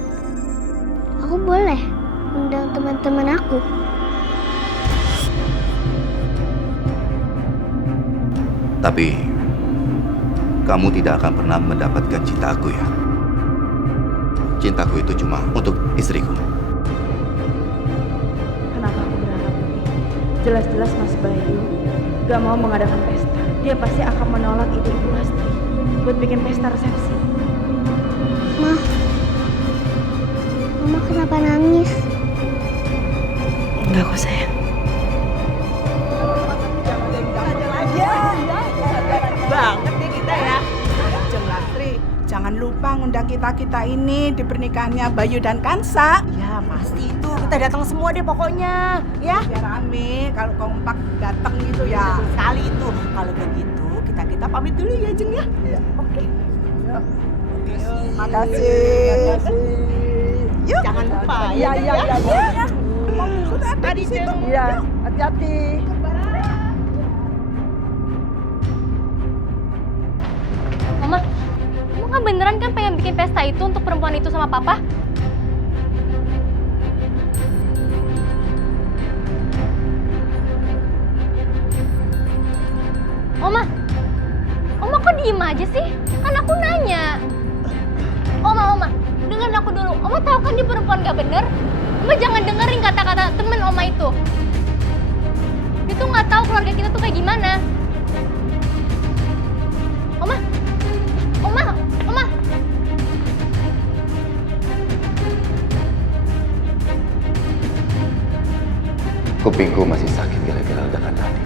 Aku boleh undang teman-teman aku. Tapi kamu tidak akan pernah mendapatkan cinta aku ya. Cintaku itu cuma untuk istriku. Kenapa aku berharap lebih? Jelas-jelas Mas Bayu gak mau mengadakan pesta. Dia pasti akan menolak ide Ibu Lastri buat bikin pesta resepsi. Mama kenapa nangis? Enggak kok sayang. Banget nih kita ya. Jeng Lastri, jangan lupa ngundang kita ini di pernikahannya Bayu dan Kansa. Ya pasti itu, kita datang semua deh pokoknya. Ya biar rame, kalau kompak datang gitu ya. Betul sekali itu. Kalau begitu kita pamit dulu ya Jeng ya. Oke. Makasih. Yuk. Jangan lupa Iya. Sudah ada di situ. Iya, hati-hati. Mama Mama beneran kan pengen bikin pesta itu untuk perempuan itu sama papa? Oma kok diem aja sih? Kan aku nanya. Oma, dengerin aku dulu. Oma tahu kan dia perempuan gak bener? Oma jangan dengerin kata-kata temen Oma itu. Dia tuh gak tahu keluarga kita tuh kayak gimana. Oma. Kupingku masih sakit gara-gara ledakan tadi.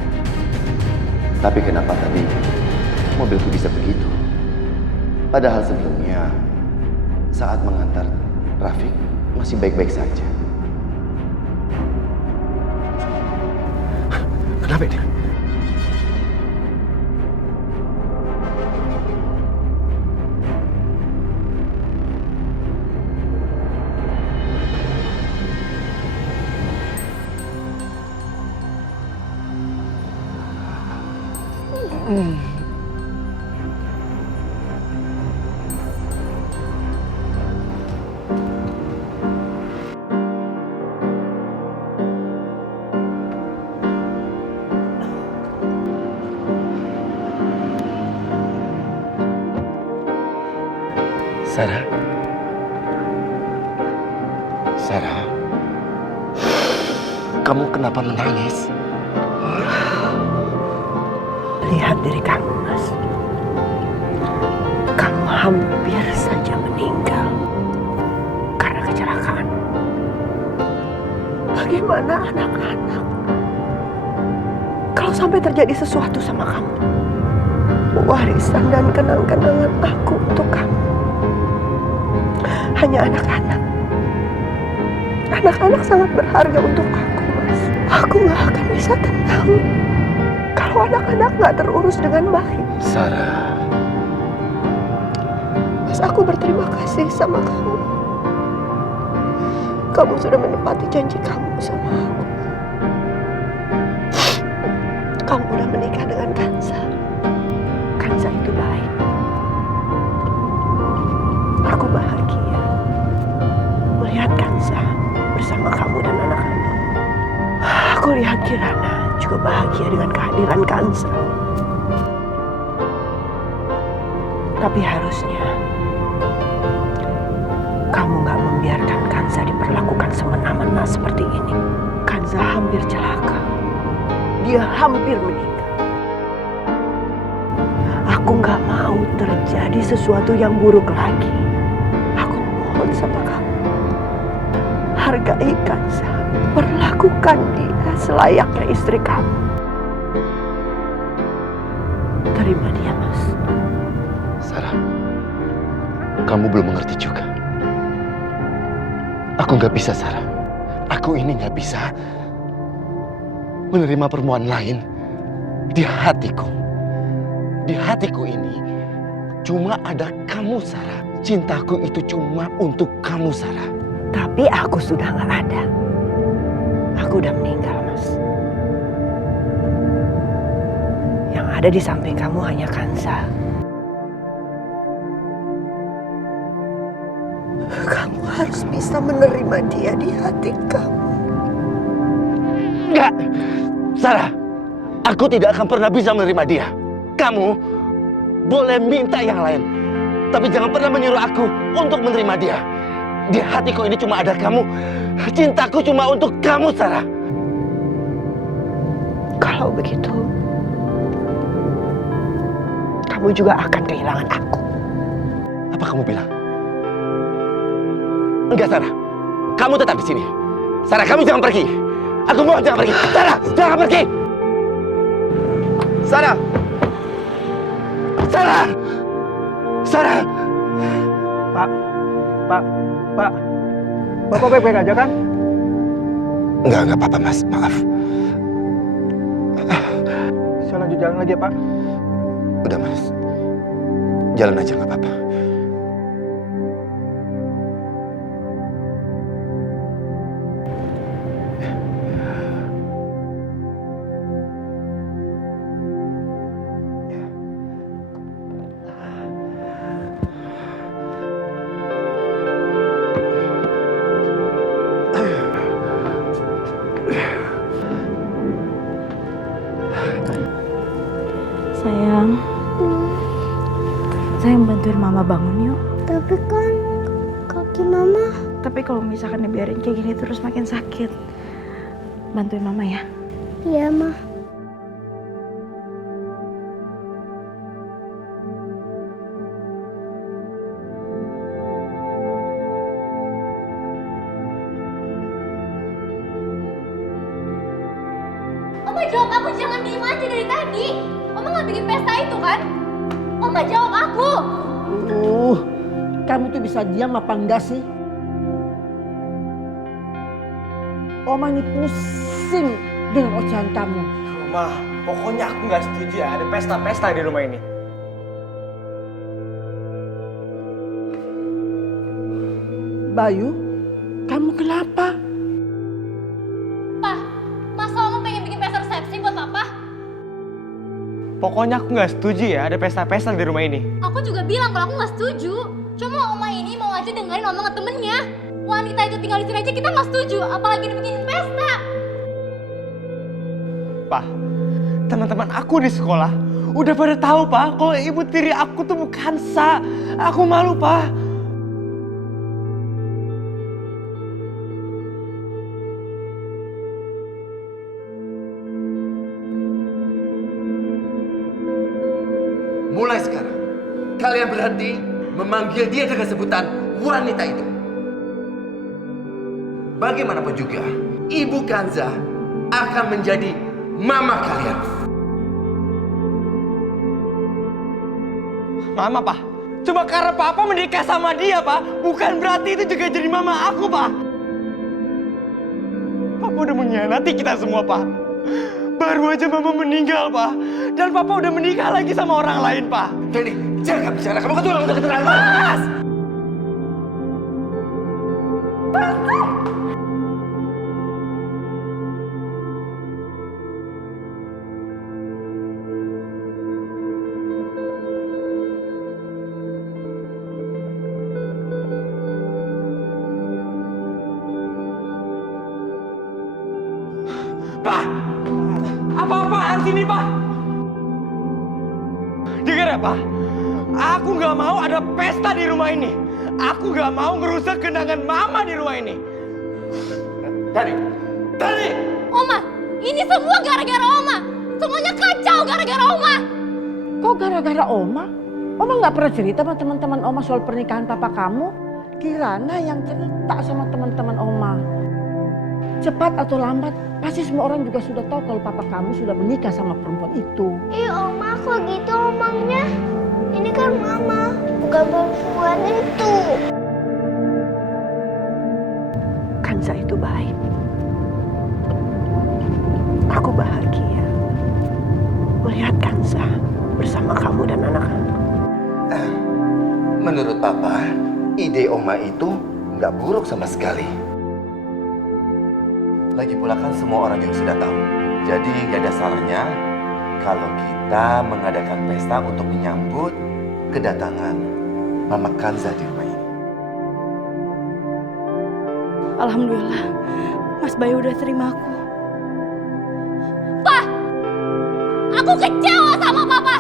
Tapi kenapa tadi mobilku bisa begitu? Padahal sebelumnya saat mengantar Rafiq masih baik-baik saja. Kenapa ini? Sarah, kamu kenapa menangis? Lihat diri kamu, Mas. Kamu hampir saja meninggal karena kecelakaan. Bagaimana anak-anak? Kalau sampai terjadi sesuatu sama kamu, warisan dan kenang-kenangan aku untuk kamu hanya anak-anak. Anak-anak sangat berharga untuk aku, Mas. Aku gak akan bisa tenang kalau anak-anak gak terurus dengan baik. Sarah. Mas, aku berterima kasih sama kamu. Kamu sudah menepati janji kamu sama aku. Kamu udah menikah dengan Kanza. Kanza itu baik. Aku bahagia melihat Kanza bersama kamu dan anak-anak. Aku lihat Kirana juga bahagia dengan kehadiran Kanza. Tapi harusnya kamu gak membiarkan Kanza diperlakukan semena-mena seperti ini. Kanza hampir celaka. Dia hampir meninggal. Aku gak mau terjadi sesuatu yang buruk lagi. Aku mohon sama kamu, hargai Kanza. Perlakukan dia selayaknya istri kamu. Terima dia, Mas. Sarah, kamu belum mengerti juga. Aku nggak bisa, Sarah. Aku ini nggak bisa menerima perempuan lain di hatiku. Di hatiku ini cuma ada kamu, Sarah. Cintaku itu cuma untuk kamu, Sarah. Tapi aku sudah nggak ada. Aku udah meninggal, Mas. Yang ada di samping kamu hanya Kanza. Kamu harus bisa menerima dia di hati kamu. Enggak, Sarah. Aku tidak akan pernah bisa menerima dia. Kamu boleh minta yang lain, tapi jangan pernah menyuruh aku untuk menerima dia. Di hatiku ini cuma ada kamu. Cintaku cuma untuk kamu, Sarah. Kalau begitu, kamu juga akan kehilangan aku. Apa kamu bilang? Enggak, Sarah. Kamu tetap di sini. Sarah, kamu jangan pergi. Aku mohon jangan pergi. Sarah, jangan pergi. Sarah. Sarah. Sarah. Pak. Bapak baik-baik aja kan? Enggak apa-apa, Mas. Maaf. Saya lanjut jalan lagi ya, Pak. Udah, Mas. Jalan aja, nggak apa-apa. bantuin mama bangun yuk. Tapi kan kaki mama. Tapi kalau misalkan dibiarin kayak gini terus makin sakit. Bantuin mama ya. Iya, Ma. Oma jawab aku, jangan diem aja dari tadi. Oma nggak bikin pesta itu kan? Oma jawab aku. Kamu tuh bisa diam apa enggak sih? Oma ini pusing dengan ocehan kamu. Ma, pokoknya aku nggak setuju ya ada pesta-pesta di rumah ini. Bayu, kamu kenapa? Pak, masa Oma pengen bikin pesta resepsi buat Papa? Pokoknya aku nggak setuju ya ada pesta-pesta di rumah ini. Aku juga bilang kalau aku nggak setuju. Cuma Oma ini mau aja dengerin omongan temennya. Wanita itu tinggal di sini aja kita nggak setuju, apalagi dibikin pesta. Pak, teman-teman aku di sekolah udah pada tahu Pak kalau ibu tiri aku tuh bukan Sa. Aku malu Pak. Mulai sekarang, kalian berhenti memanggil dia dengan sebutan wanita itu. Bagaimanapun juga, Ibu Kanza akan menjadi mama kalian. Mama Pak, cuma karena Papa menikah sama dia Pak, bukan berarti itu juga jadi mama aku Pak. Papa udah mengkhianati kita semua Pak. Baru aja Mama meninggal Pak, dan Papa udah menikah lagi sama orang lain Pak. Jadi jangan bicara, kamu ketulang udah keterlaluan. Pak, apa-apaan sini Pak? Dengar ya Pak, aku gak mau ada pesta di rumah ini. Aku gak mau ngerusak kenangan Mama di rumah ini. Tadi. Oma, ini semua gara-gara Oma. Semuanya kacau gara-gara Oma. Kok gara-gara Oma? Oma nggak pernah cerita sama teman-teman Oma soal pernikahan papa kamu? Kirana yang cerita sama teman-teman Oma. Cepat atau lambat, pasti semua orang juga sudah tahu kalau papa kamu sudah menikah sama perempuan itu. Oma kok gitu omongnya? Ini kan Mama, bukan perempuan itu. Kanza itu baik. Aku bahagia melihat Kanza bersama kamu dan anak-anak. Menurut Papa, ide Oma itu nggak buruk sama sekali. Lagi pula kan semua orang juga sudah tahu. Jadi gak ada salahnya kalau kita mengadakan pesta untuk menyambut kedatangan Mama Kanza di rumah ini. Alhamdulillah, Mas Bayu udah terima aku. Pak, aku kecewa sama Papa.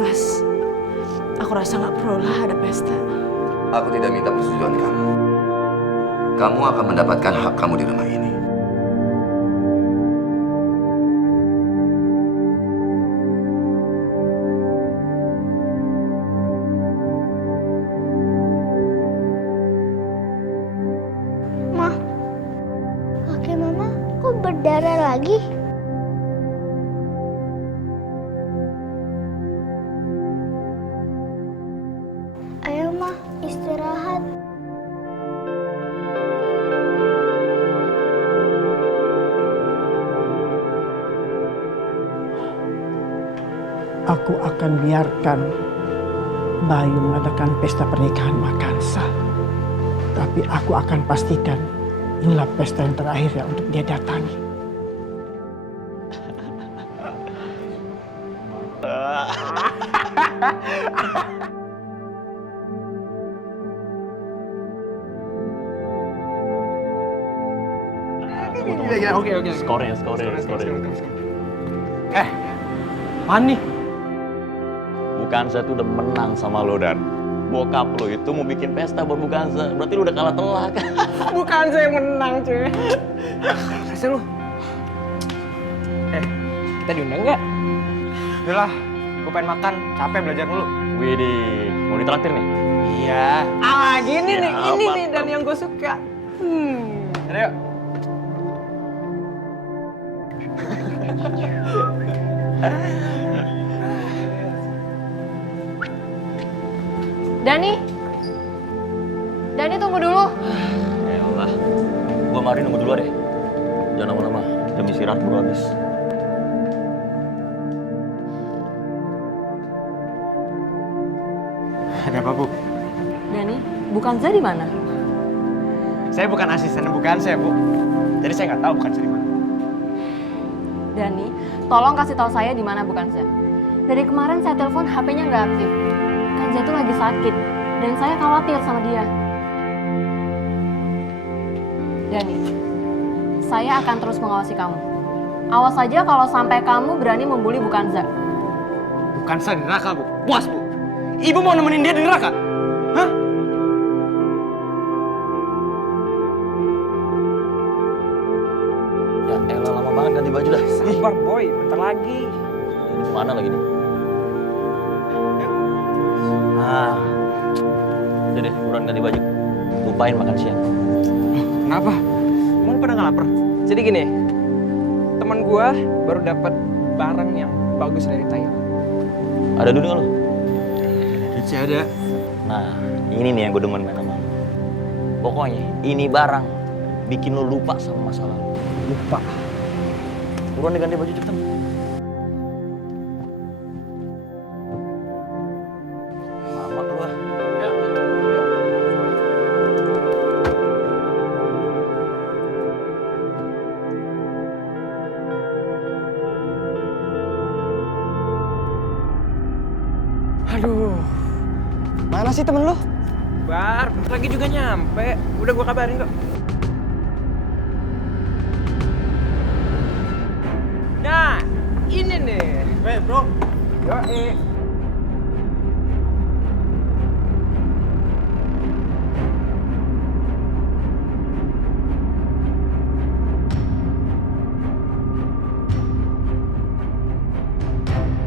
Mas, aku rasa nggak perlu lah ada pesta. Aku tidak minta persetujuan kamu. Kamu akan mendapatkan hak kamu di rumah ini. Ma, kaki Mama kok berdarah lagi? Ayo Ma, istirahat. Aku akan biarkan Bayu mengadakan pesta pernikahan Makansa. Tapi aku akan pastikan inilah pesta yang terakhir ya untuk dia datangi. Oke. Skornya. apaan nih? Bukansa tuh udah menang sama lo, Dan. Bokap lo itu mau bikin pesta buat Bukansa. Berarti lu udah kalah telak. Bukansa yang menang, cuy. Kasih lu. Kita diundang nggak? Udahlah, gue pengen makan. Capek belajar dulu. Widih, mau ditraktir nih? Iya. Gini nih, Siapa ini nih tuh? Dan yang gue suka. Ayo. Dani tunggu dulu. Yalah, gua mari nunggu dulu deh. Jangan lama-lama, jam istirahat baru habis. Ada apa, Bu? Dani, Bukanza di mana? Saya bukan asisten Bukansa, Bu. Jadi saya nggak tahu Bukansa di mana. Dani, tolong kasih tahu saya di mana Bukanza. Dari kemarin saya telepon HP-nya nggak aktif. Kanza itu lagi sakit dan saya khawatir sama dia. Dani, saya akan terus mengawasi kamu. Awas saja kalau sampai kamu berani membuli Bukanza. Bukansa di neraka, Bu. Puas, Bu. Ibu mau nemenin dia di neraka? Hah? Ya elah, lama banget ganti baju dah. Sabar, Boy. Bentar lagi. Ini mana lagi nih? Ah, udah deh, buruan ganti baju. Lupain makan siang. Kenapa? Emang pada nggak lapar? Jadi gini, teman gua baru dapat barang yang bagus dari Thailand. Ada dulu nggak lo? Masih ada. Nah, ini nih yang gue demen main sama lo. Pokoknya ini barang bikin lo lupa sama masa lalu. Lupa. Buruan deh ganti baju cepetan. Lama lu ah. Aduh, mana sih temen lu? Bar, bentar lagi juga nyampe. Udah gua kabarin kok. Nah, ini nih. Bro. Yoi.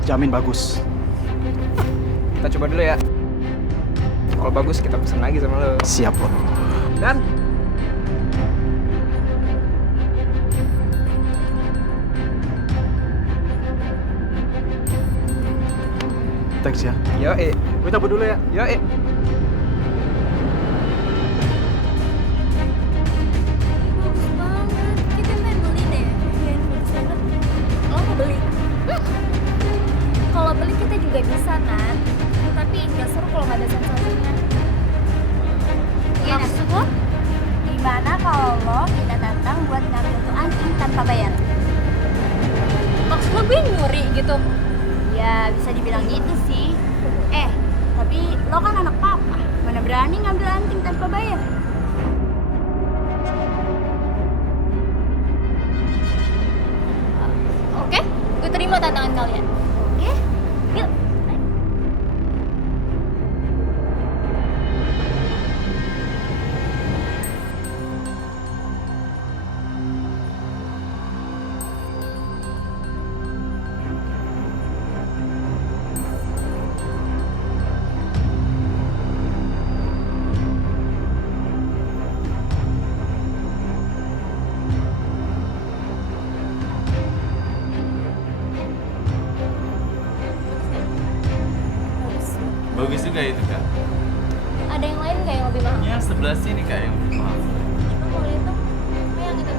Jamin bagus. Kita coba dulu ya. Kalau bagus kita pesen lagi sama lo. Siap lo. Dan thanks ya. Yoi. Gue cabut dulu ya. Yoi. Bagus banget. Kita pengen beli deh. Iya, bagus banget. Lo mau beli? Kalau beli kita juga bisa kan? Tapi nggak seru kalau nggak ada sensasinya. Iya, maksud lo? Gimana kalau lo kita datang buat ngambil tuh anting tanpa bayar? Maksud lo gue nyuri gitu? Ya bisa dibilang gitu sih. Tapi lo kan anak papa. Mana berani ngambil anting tanpa bayar? Oke, gue terima tantangan kalian. Oke, yuk. Bagus juga itu kak. Ada yang lain nggak yang lebih mahal? Ya sebelah sini kak yang lebih mahal. Coba mau lihat dong. Apa yang itu?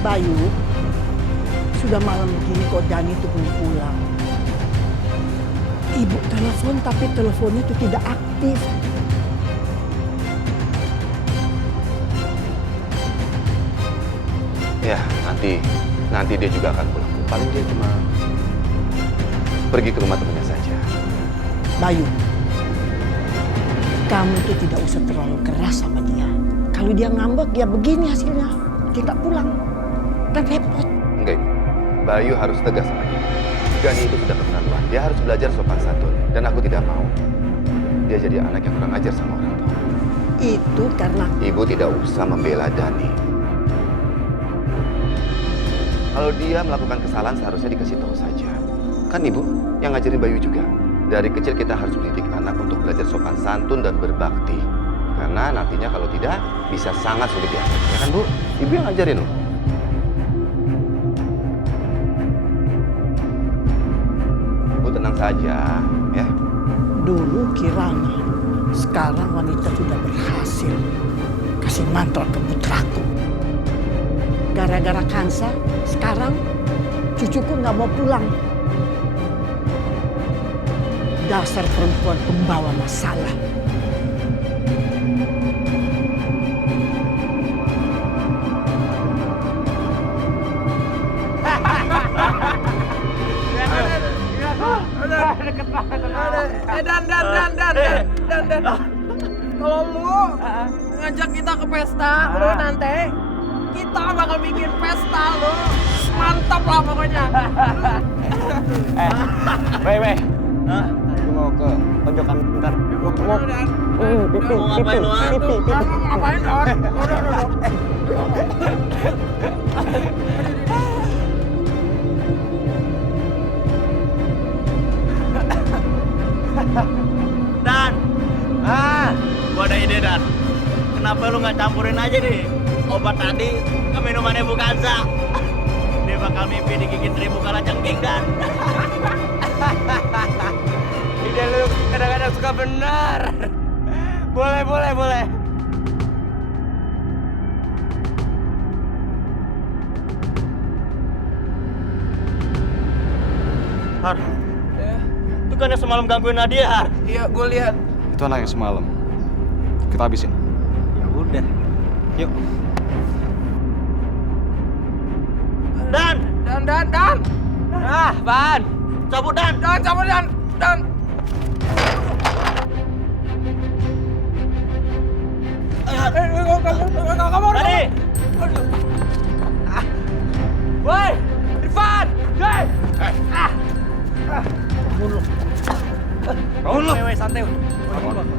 Bayu, sudah malam begini kok Dani tuh belum pulang. Ibu telepon tapi teleponnya itu tidak aktif. Ya, nanti dia juga akan pulang. Paling dia cuma pergi ke rumah temannya saja. Bayu, kamu tuh tidak usah terlalu keras sama dia. Kalau dia ngambek, ya begini hasilnya. Kita pulang. Kan repot. Enggak, Ibu. Bayu harus tegas sama dia. Gani itu sudah keterlaluan. Dia harus belajar sopan santun. Dan aku tidak mau dia jadi anak yang kurang ajar sama orang tua. Itu karena... Ibu tidak usah membela Dani. Kalau dia melakukan kesalahan seharusnya dikasih tahu saja. Kan Ibu yang ngajarin Bayu juga. Dari kecil kita harus mendidik anak untuk belajar sopan santun dan berbakti. Karena nantinya kalau tidak, bisa sangat sulit diajar. Ya kan Bu? Ibu yang ngajarin loh. Bu tenang saja, ya. Dulu Kirana, sekarang wanita sudah berhasil kasih mantel ke putraku. Gara-gara Kansa, sekarang cucuku nggak mau pulang. Dasar perempuan pembawa masalah. Dan. Kalau lu ngajak kita ke pesta, lu nanti kita bakal bikin pesta lu. Mantap lah pokoknya. Weh. Aku mau ke pojokan bentar. Mau ngapain lu? Ngapain, Don? Dan, gua ada ide Dan. Kenapa lu nggak campurin aja nih obat tadi ke minumannya Bu Kansa? Dia bakal mimpi digigit 1000 kalajengking Dan. Ide lu kadang-kadang suka benar. Boleh. Har, itu kan yang semalam gangguin Nadia, Har. Iya, gue lihat. Itu anak yang semalam. Kita habisin. Ya udah. Yuk. Dan. Ban. Cabut Dan. Cabut Dan. Kamu Tadi. Woi, Irfan. Guys. Bangun lu. Woi, santai.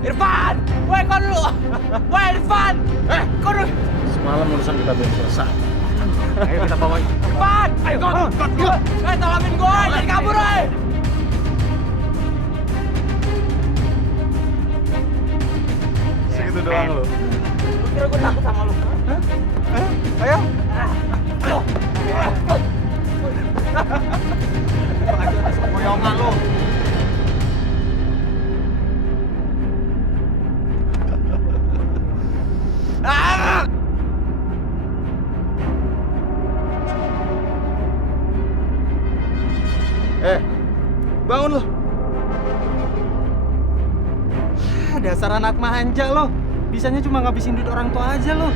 Irfan. Woi, kau dulu. Woi, Irfan. Kau dulu. Semalam urusan kita belum selesai. Ayo kita bawain. Irfan. Ayo, kau. Tolongin gue, jangan kabur, woi. Segitu doang lu. Lu kira gue takut sama lu? Ayo. Boyongan lu. Bangun lu. Dasar anak manja lo. Bisanya cuma ngabisin duit orang tua aja lo.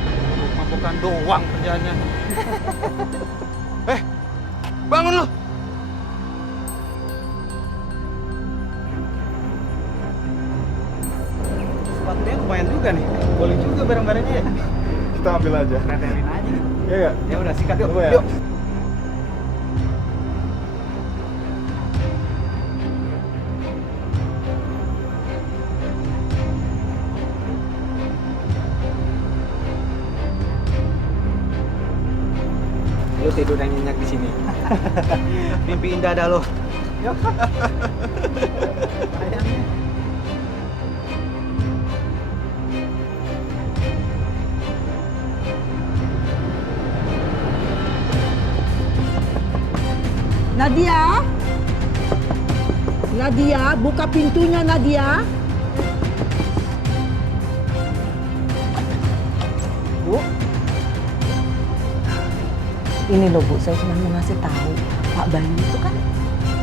Mabukan doang kerjaannya. Bangun lu. Sepatunya lumayan juga nih. Boleh juga barang-barangnya ya. Kita ambil aja. Retelin aja gitu. Iya. Ya udah sikat yuk. Yuk. Lu tidur yang nyenyak di sini. Mimpi indah dah lo. Yuk. Nadia, buka pintunya Nadia. Bu, ini loh Bu, saya cuma mau ngasih tahu Pak Bayu itu kan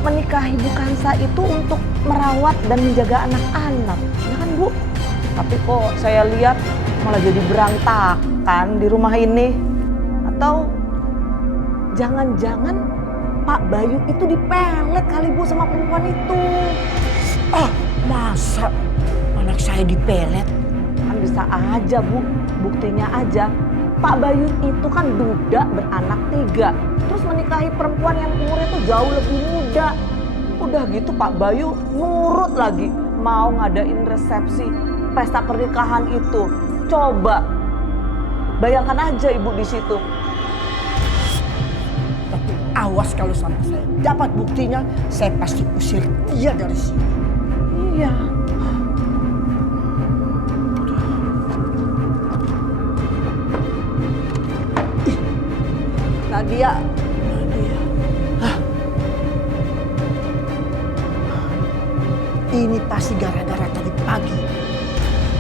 menikahi Bu Kansa itu untuk merawat dan menjaga anak-anak, ya kan Bu? Tapi kok saya lihat malah jadi berantakan di rumah ini. Atau jangan-jangan Pak Bayu itu dipelet kali Bu sama perempuan itu. Ah, masa anak saya dipelet? Kan bisa aja Bu, buktinya aja. Pak Bayu itu kan duda beranak 3. Terus menikahi perempuan yang umurnya tuh jauh lebih muda. Udah gitu Pak Bayu nurut lagi mau ngadain resepsi pesta pernikahan itu. Coba bayangkan aja Ibu di situ. Tapi awas kalau sama saya dapat buktinya, saya pasti usir dia dari sini. Iya. Nadia. Ini pasti gara-gara tadi pagi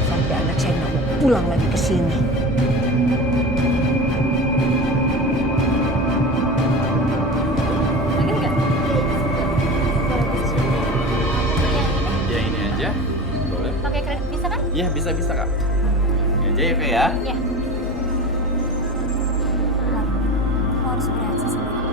sampai anak saya nggak mau pulang lagi ke sini. Ya ini aja. Boleh. Pakai kredit bisa kan? Iya bisa Kak. Ini aja ya Kak ya. Iya. Lo harus bereaksi sama aku.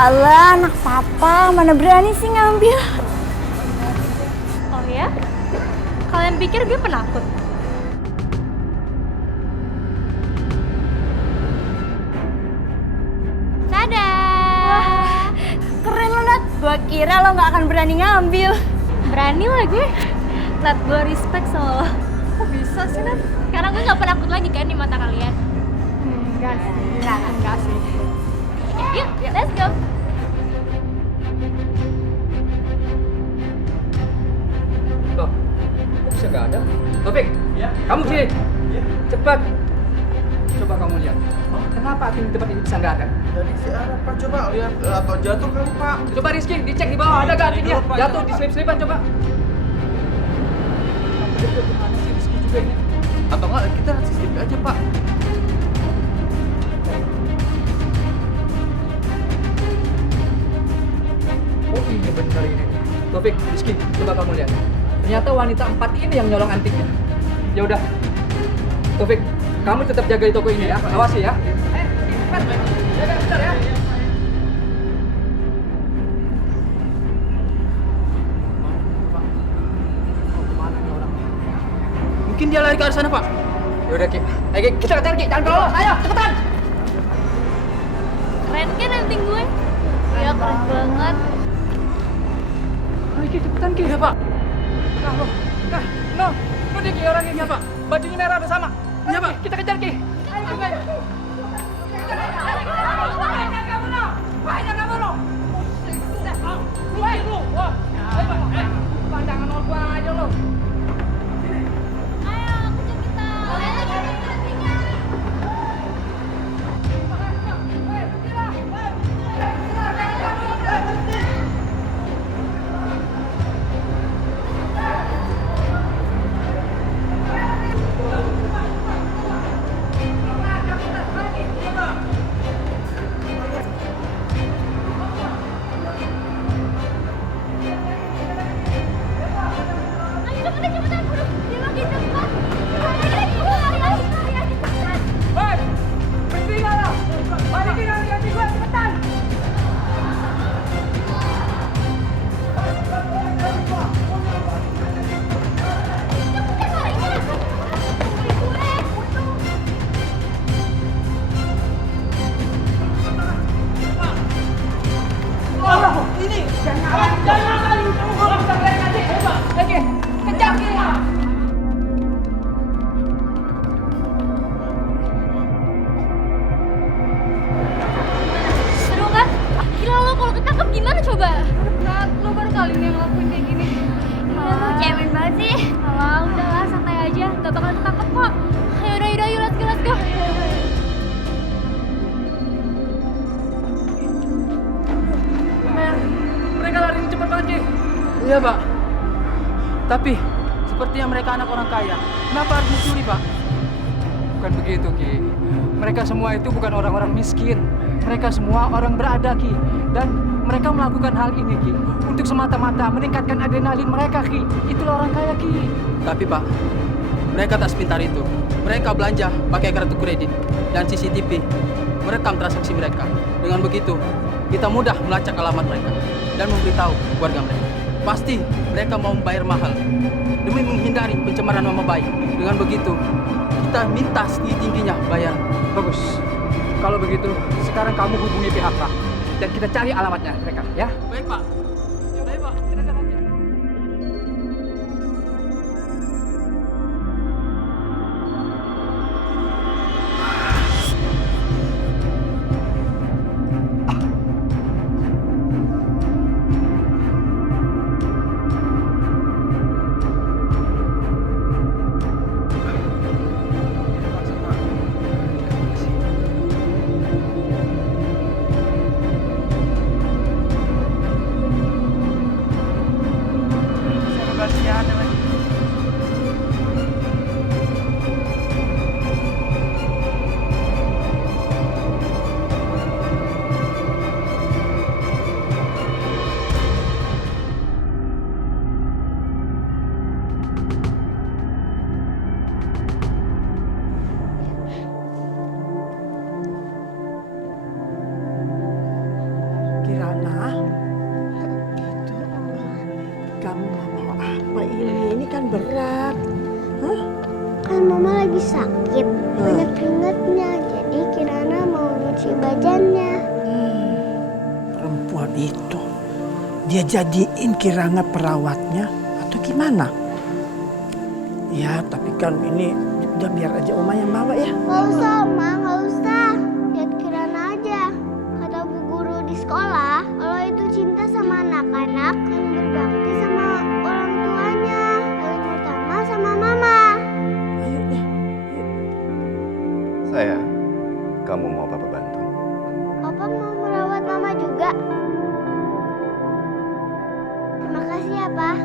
Alah, anak papa, mana berani sih ngambil? Oh ya? Kalian pikir gue penakut? Dadah! Keren lo, Nat. Gua kira lo gak akan berani ngambil. Berani lah gue. Nat, gue respect sama lo. Kok bisa sih, Nat? Karena gue gak penakut lagi kan di mata kalian. Enggak sih. Enggak sih. Yuk, let's go. Loh, kok bisa nggak ada? Taufik, kamu sini. Cepat. Coba kamu lihat. Kenapa di tempat ini bisa nggak ada? Tadi si Ara Pak coba lihat atau jatuh kali Pak. Coba Rizky, dicek di bawah ada nggak antingnya? Jatuh di selip-selipan coba. Gimana sih Rizky juga ini? Atau enggak kita CCTV aja Pak. Oh ini benar ini. Taufik, Rizky, coba kamu lihat. Ternyata wanita 4 ini yang nyolong antiknya. Ya udah, Taufik, kamu tetap jaga di toko ini ya. Awasi ya. Jaga bentar ya. Mungkin dia lari ke arah sana Pak. Ya udah Ki. Ayo Ki, kita kejar Ki, jangan kelolos. Ayo, cepetan. Keren kan anting gue? Iya, keren banget. Ayo Ki, cepetan Ki. Iya Pak. No dia Ki orangnya Ki. Pak. Bajunya merah udah sama. Iya Pak. Kita kejar Ki. Ayo. Banyak kamu lo. Woi, lu. Wah. Ayo Pak. Pandangan nol gua aja lo. Gimana coba? Nat, lo baru kali ini yang ngelakuin kayak gini. Lo cemen banget sih. Alah, udahlah santai aja, gak bakal ketangkep Iya, Pak. Tapi sepertinya mereka anak orang kaya. Kenapa harus mencuri, Pak? Bukan begitu, Ki. Mereka semua itu bukan orang-orang miskin. Mereka semua orang berada, Ki. Dan mereka melakukan hal ini, Ki, untuk semata-mata meningkatkan adrenalin mereka, Ki. Itulah orang kaya, Ki. Tapi, Pak, mereka tak sepintar itu. Mereka belanja pakai kartu kredit dan CCTV merekam transaksi mereka. Dengan begitu, kita mudah melacak alamat mereka dan memberitahu keluarga mereka. Pasti mereka mau membayar mahal demi menghindari pencemaran nama baik. Dengan begitu, kita minta setinggi-tingginya bayar. Bagus. Kalau begitu, sekarang kamu hubungi pihak Pak dan kita cari alamatnya mereka, ya? Baik, Pak. Baik, Pak. Kita jalan. Kirana, gitu. Kamu mau apa ini? Ini kan berat. Hah? Kan mama lagi sakit, banyak keringatnya. Jadi Kirana mau nyuci badannya. Perempuan itu, dia jadiin Kirana perawatnya atau gimana? Ya, tapi kan ini udah biar aja Oma yang bawa ya. Nggak usah, Oma, nggak usah. Lihat Kirana aja. Kata bu guru di sekolah, kalau itu cinta sama anak-anak yang berbakti sama orang tuanya, paling utama sama mama. Sayang, kamu mau Papa bantu? Papa mau merawat mama juga. Terima kasih ya, Pak.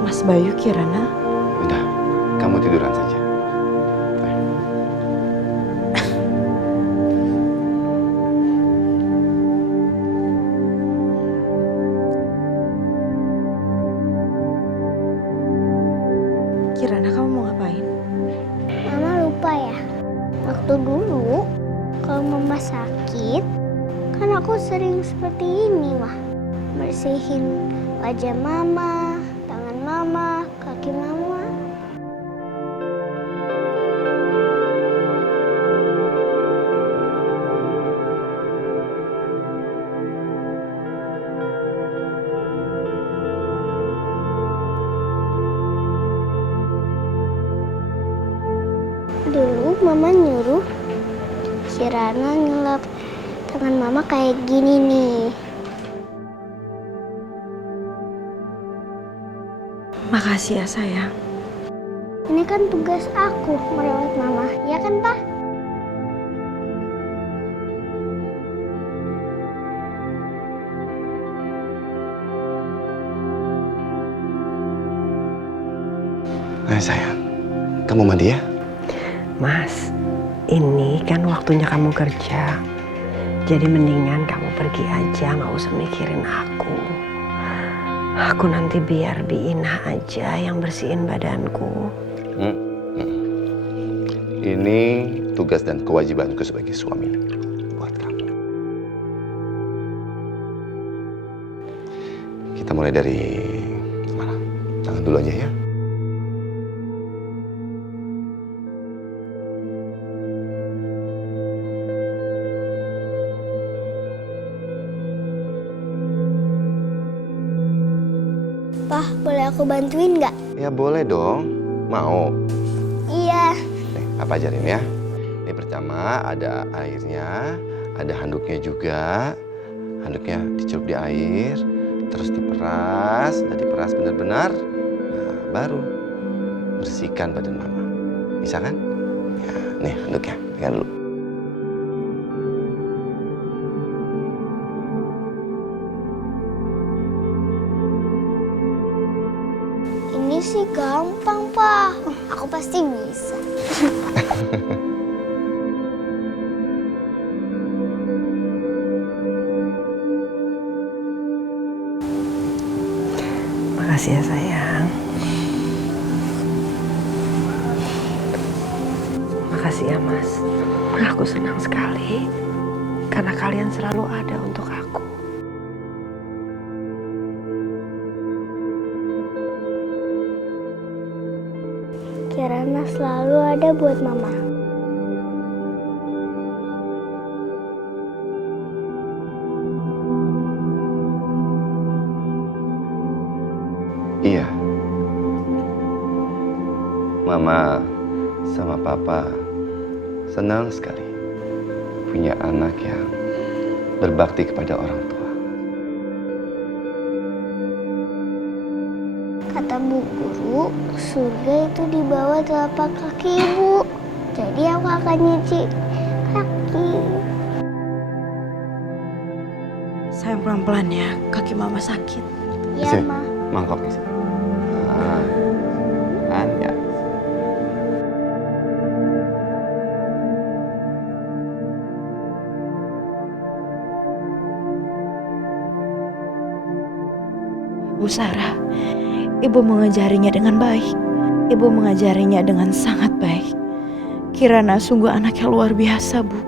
Mas Bayu, Kirana. Udah, kamu tiduran saja. Kirana, kamu mau ngapain? Mama lupa ya. Waktu dulu, kalau mama sakit, kan aku sering seperti ini, Wah. Bersihin wajah mama, tangan mama, kaki mama. Dulu mama nyuruh Kirana ngelap tangan mama kayak gini nih. Makasih ya sayang. Ini kan tugas aku merawat mama, ya kan Pak? Ayo sayang, kamu mandi ya? Mas, ini kan waktunya kamu kerja. Jadi mendingan kamu pergi aja, nggak usah mikirin aku. Aku nanti biar Biina aja yang bersihin badanku. Ini tugas dan kewajibanku sebagai suami buat kamu. Kita mulai dari mana? Tangan dulu aja ya. Pak, boleh aku bantuin nggak? Ya boleh dong. Mau? Iya. Nih, Papa ajarin ya. Ini pertama ada airnya, ada handuknya juga. Handuknya dicelup di air, terus diperas, udah diperas benar-benar. Nah, baru bersihkan badan Mama. Bisa kan? Ya, nih duduk ya, pegang dulu. Ini sih gampang, Pak. Aku pasti bisa. Makasih ya sayang. Makasih ya Mas. Aku senang sekali karena kalian selalu ada untuk aku. Kirana selalu ada buat Mama. Iya. Mama sama Papa senang sekali punya anak yang berbakti kepada orang tua. Kata Bu Guru, surga itu di bawah telapak kaki Ibu. Jadi aku akan nyuci kaki. Sayang pelan-pelan ya, kaki Mama sakit. Iya, Ma. Mangkok di sini. Nah, kan ya. Bu Sarah, Ibu mengajarinya dengan baik. Ibu mengajarinya dengan sangat baik. Kirana sungguh anak yang luar biasa, Bu.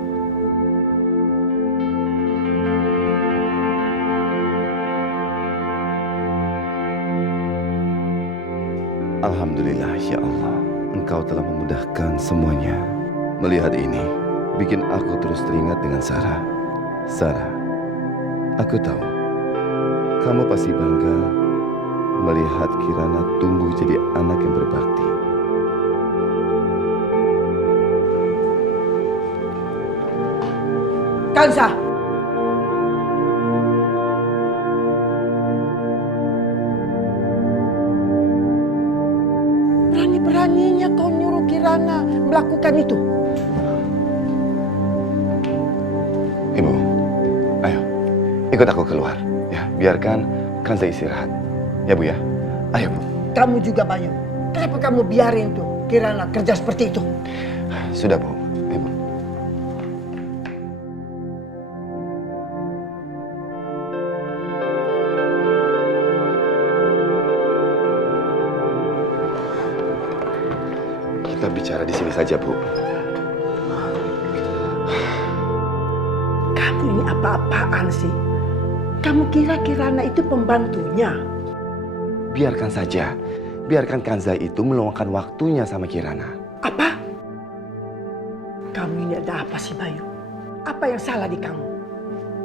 Alhamdulillah ya Allah, Engkau telah memudahkan semuanya. Melihat ini, bikin aku terus teringat dengan Sarah. Sarah, aku tahu kamu pasti bangga melihat Kirana tumbuh jadi anak yang berbakti. Kansa! Berani-beraninya kau nyuruh Kirana melakukan itu. Ibu, ayo ikut aku keluar. Ya, biarkan Kanza istirahat. Ya Bu ya, ayo Bu. Kamu juga Bayu. Kenapa kamu biarin tuh Kirana kerja seperti itu? Sudah Bu, Ibu. Kita bicara di sini saja Bu. Kamu ini apa-apaan sih? Kamu kira Kirana itu pembantunya? Biarkan saja. Biarkan Kanza itu meluangkan waktunya sama Kirana. Apa? Kamu ini ada apa sih Bayu? Apa yang salah di kamu?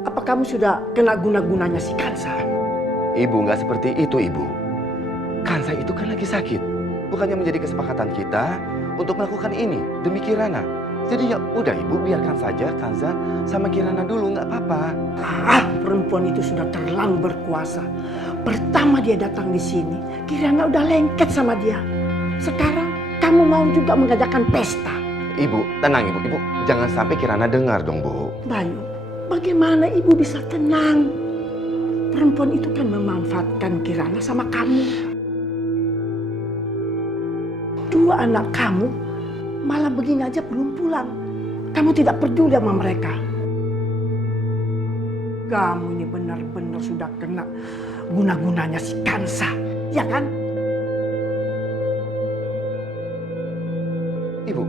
Apa kamu sudah kena guna-gunanya si Kanza? Ibu nggak seperti itu Ibu. Kanza itu kan lagi sakit. Bukannya menjadi kesepakatan kita untuk melakukan ini demi Kirana. Jadi ya udah Ibu, biarkan saja Kanza sama Kirana dulu, nggak apa-apa. Perempuan itu sudah terlalu berkuasa. Pertama dia datang di sini, Kirana udah lengket sama dia. Sekarang kamu mau juga mengadakan pesta. Ibu, tenang Ibu. Ibu jangan sampai Kirana dengar dong Bu. Bayu, bagaimana Ibu bisa tenang? Perempuan itu kan memanfaatkan Kirana sama kamu. Dua anak kamu malam begini aja belum pulang. Kamu tidak peduli sama mereka. Kamu ini benar-benar sudah kena guna-gunanya si Kansa, ya kan? Ibu,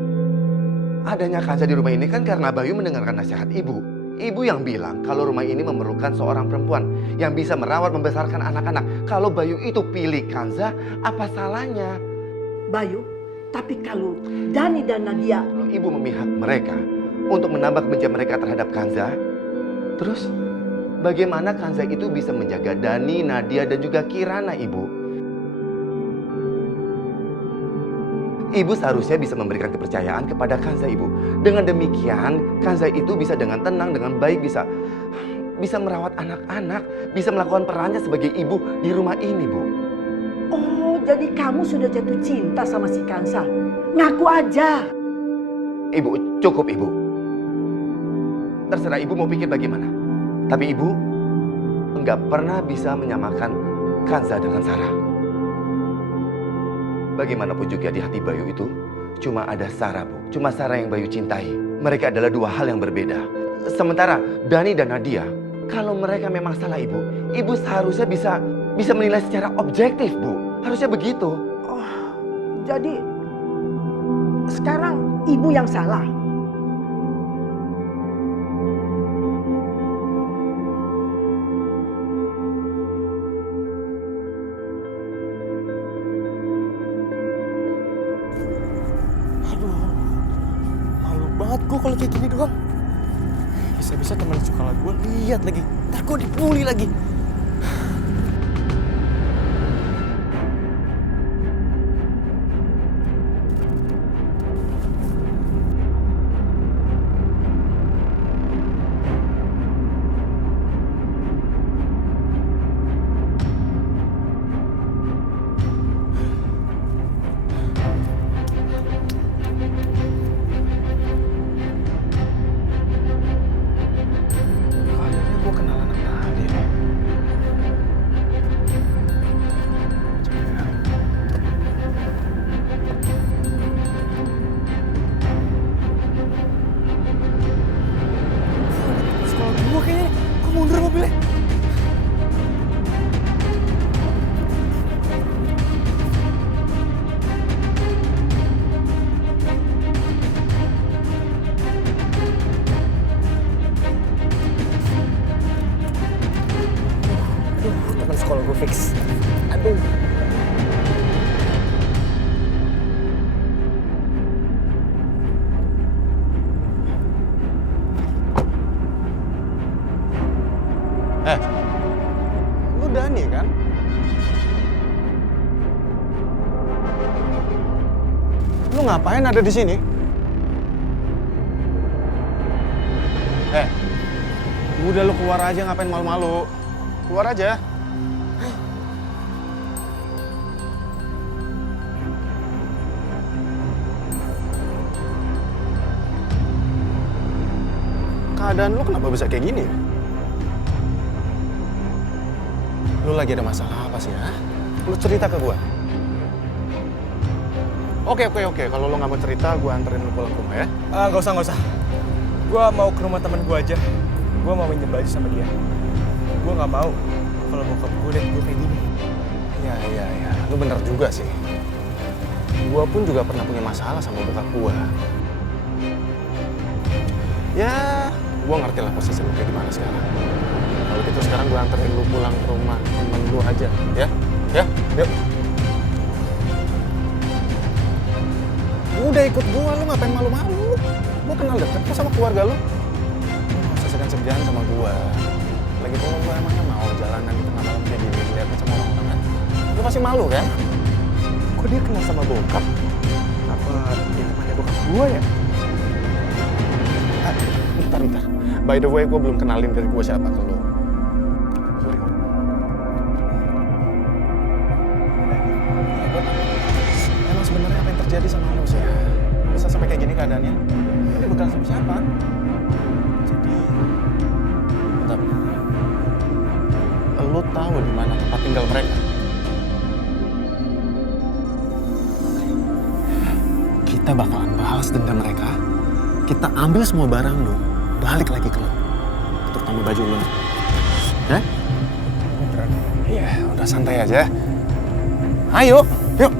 adanya Kanza di rumah ini kan karena Bayu mendengarkan nasihat Ibu. Ibu yang bilang kalau rumah ini memerlukan seorang perempuan yang bisa merawat membesarkan anak-anak. Kalau Bayu itu pilih Kanza, apa salahnya? Bayu, tapi kalau Dani dan Nadia... Kalau Ibu memihak mereka untuk menambah kebencian mereka terhadap Kanza, terus bagaimana Kanza itu bisa menjaga Dani, Nadia, dan juga Kirana, Ibu? Ibu seharusnya bisa memberikan kepercayaan kepada Kanza, Ibu. Dengan demikian, Kanza itu bisa dengan tenang, dengan baik, bisa merawat anak-anak, bisa melakukan perannya sebagai ibu di rumah ini, Bu. Oh, jadi kamu sudah jatuh cinta sama si Kansa. Ngaku aja. Ibu, cukup Ibu. Terserah Ibu mau pikir bagaimana. Tapi Ibu enggak pernah bisa menyamakan Kanza dengan Sarah. Bagaimanapun juga di hati Bayu itu cuma ada Sarah, Bu. Cuma Sarah yang Bayu cintai. Mereka adalah dua hal yang berbeda. Sementara Dani dan Nadia, kalau mereka memang salah Ibu, Ibu seharusnya bisa menilai secara objektif, Bu. Harusnya begitu. Oh, jadi sekarang ibu yang salah. Malu banget gue kalau kayak gini doang. Bisa-bisa teman sekolah gue lihat lagi. Ntar gue dibully lagi. Sekolah gue fix. Aduh. Lu Dani kan? Lu ngapain ada di sini? Udah lu keluar aja, ngapain malu-malu? Keluar aja. Keadaan lu kenapa bisa kayak gini? Lu lagi ada masalah apa sih, ya? Lu cerita ke gua. Oke. Kalau lu nggak mau cerita, gua anterin lu pulang ke rumah ya. Nggak usah. Gua mau ke rumah temen gua aja. Gua mau minjem baju sama dia. Gua nggak mau kalau bokap gua liat gua kayak gini. Iya. Lu bener juga sih. Gua pun juga pernah punya masalah sama bokap gua. Ya, gue ngerti lah posisi lu kayak gimana sekarang. Kalau gitu sekarang gue anterin lu pulang ke rumah temen lu aja, ya? Ya, yuk. Udah ikut gue, lu ngapain malu-malu? Gue kenal deket kok sama keluarga lu. Lu gak usah segan-segan sama gue. Lagi pula gue emangnya mau jalanan di tengah malam kayak gini, dilihatin sama orang-orang kan? Lu pasti malu kan? Kok dia kenal sama bokap? Apa dia temannya bokap gue ya? Bentar. By the way, gue belum kenalin dari gue siapa ke lo. Emang sebenarnya apa yang terjadi sama lo sih? Bisa sampai kayak gini keadaannya? Ini bukan sama siapa? Jadi, bentar. Lo tahu di mana tempat tinggal mereka? Kita bakalan balas dendam mereka. Kita ambil semua barang lo. Balik lagi ke lo, terutama baju lo. Ya? Iya, udah santai aja. Ayo, yuk.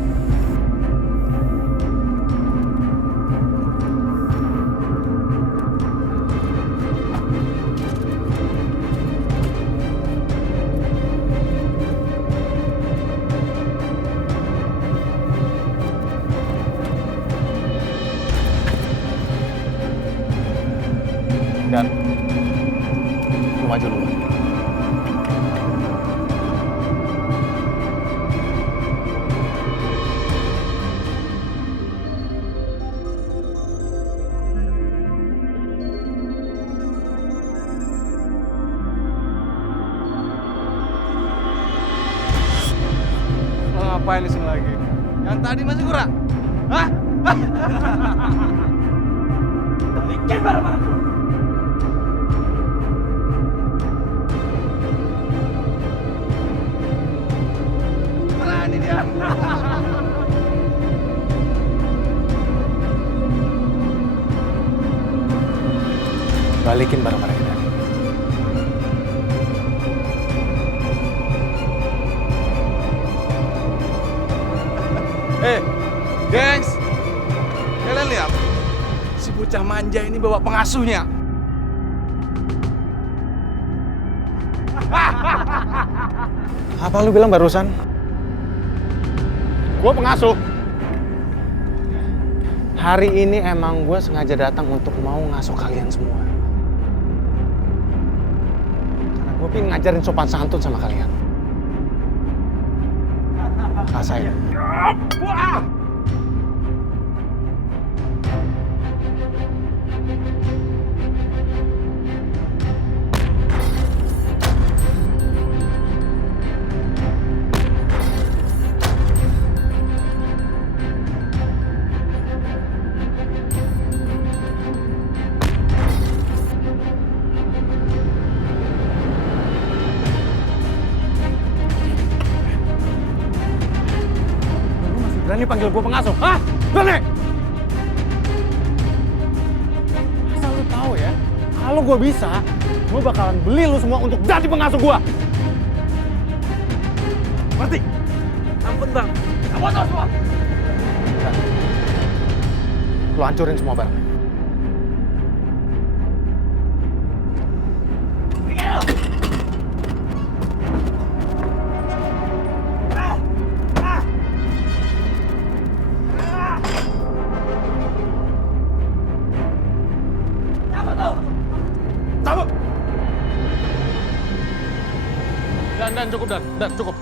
Dan lu maju dulu. Ngapain di sini lagi? Yang tadi masih kurang? Hah? Balikin barang-barang gua. Berani dia. Balikin barang-barang kita. Gengs, kalian lihat? Si bocah manja ini bawa pengasuhnya. Apa lu bilang barusan? Gua pengasuh. Hari ini emang gue sengaja datang untuk mau ngasuh kalian semua. Karena gue pengen ngajarin sopan santun sama kalian. Rasain. Berani panggil gue pengasuh? Hah? Berani? Asal lu tahu ya, kalau gue bisa, gue bakalan beli lu semua untuk jadi pengasuh gue. Ngerti? Ampun bang, kamu tahu semua. Nah, lu hancurin semua barang. Dan cukup, Dan cukup.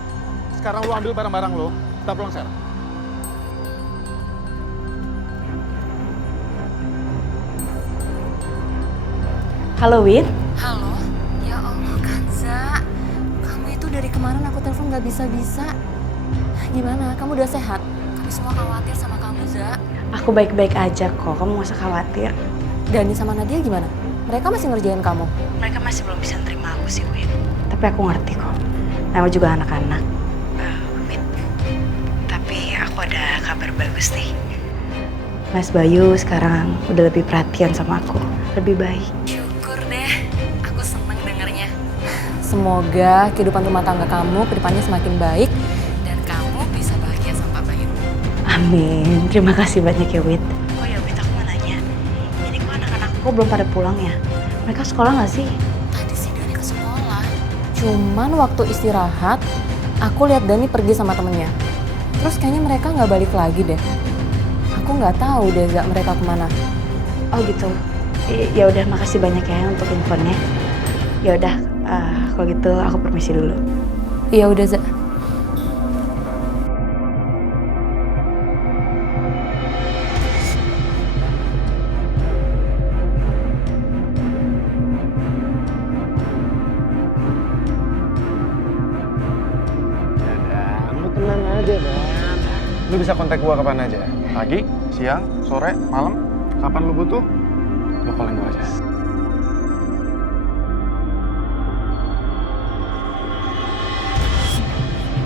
Sekarang lu ambil barang-barang lu, kita pulang sekarang. Halo, Win. Halo, ya Allah Kanza, kamu itu dari kemarin aku telepon nggak bisa-bisa. Gimana, kamu udah sehat? Kami semua khawatir sama kamu, Za. Aku baik-baik aja kok, kamu gak usah khawatir. Dani sama Nadia gimana? Mereka masih ngerjain kamu? Mereka masih belum bisa terima aku sih, Win. Tapi aku ngerti kok. Nama juga anak-anak. Win. Tapi aku ada kabar bagus nih. Mas Bayu sekarang udah lebih perhatian sama aku. Lebih baik. Syukur deh, aku seneng dengernya. Semoga kehidupan rumah tangga kamu ke depannya semakin baik dan kamu bisa bahagia sama Pak Bayu. Amin. Terima kasih banyak ya, Wit. Oh ya, Wit, aku mau nanya. Ini kok anak-anak kok belum pada pulang ya? Mereka sekolah nggak sih? Tadi sih Dani ke sekolah. Cuman waktu istirahat, aku lihat Dani pergi sama temennya. Terus kayaknya mereka nggak balik lagi deh. Aku nggak tahu deh Zak mereka kemana. Oh gitu. Ya udah, makasih banyak ya untuk infonya. Ya udah, kalau gitu aku permisi dulu. Iya udah Zak. Lu tenang aja, Dan. Lu bisa kontak gua kapan aja. Pagi, siang, sore, malam. Kapan lu butuh, lu call gua aja.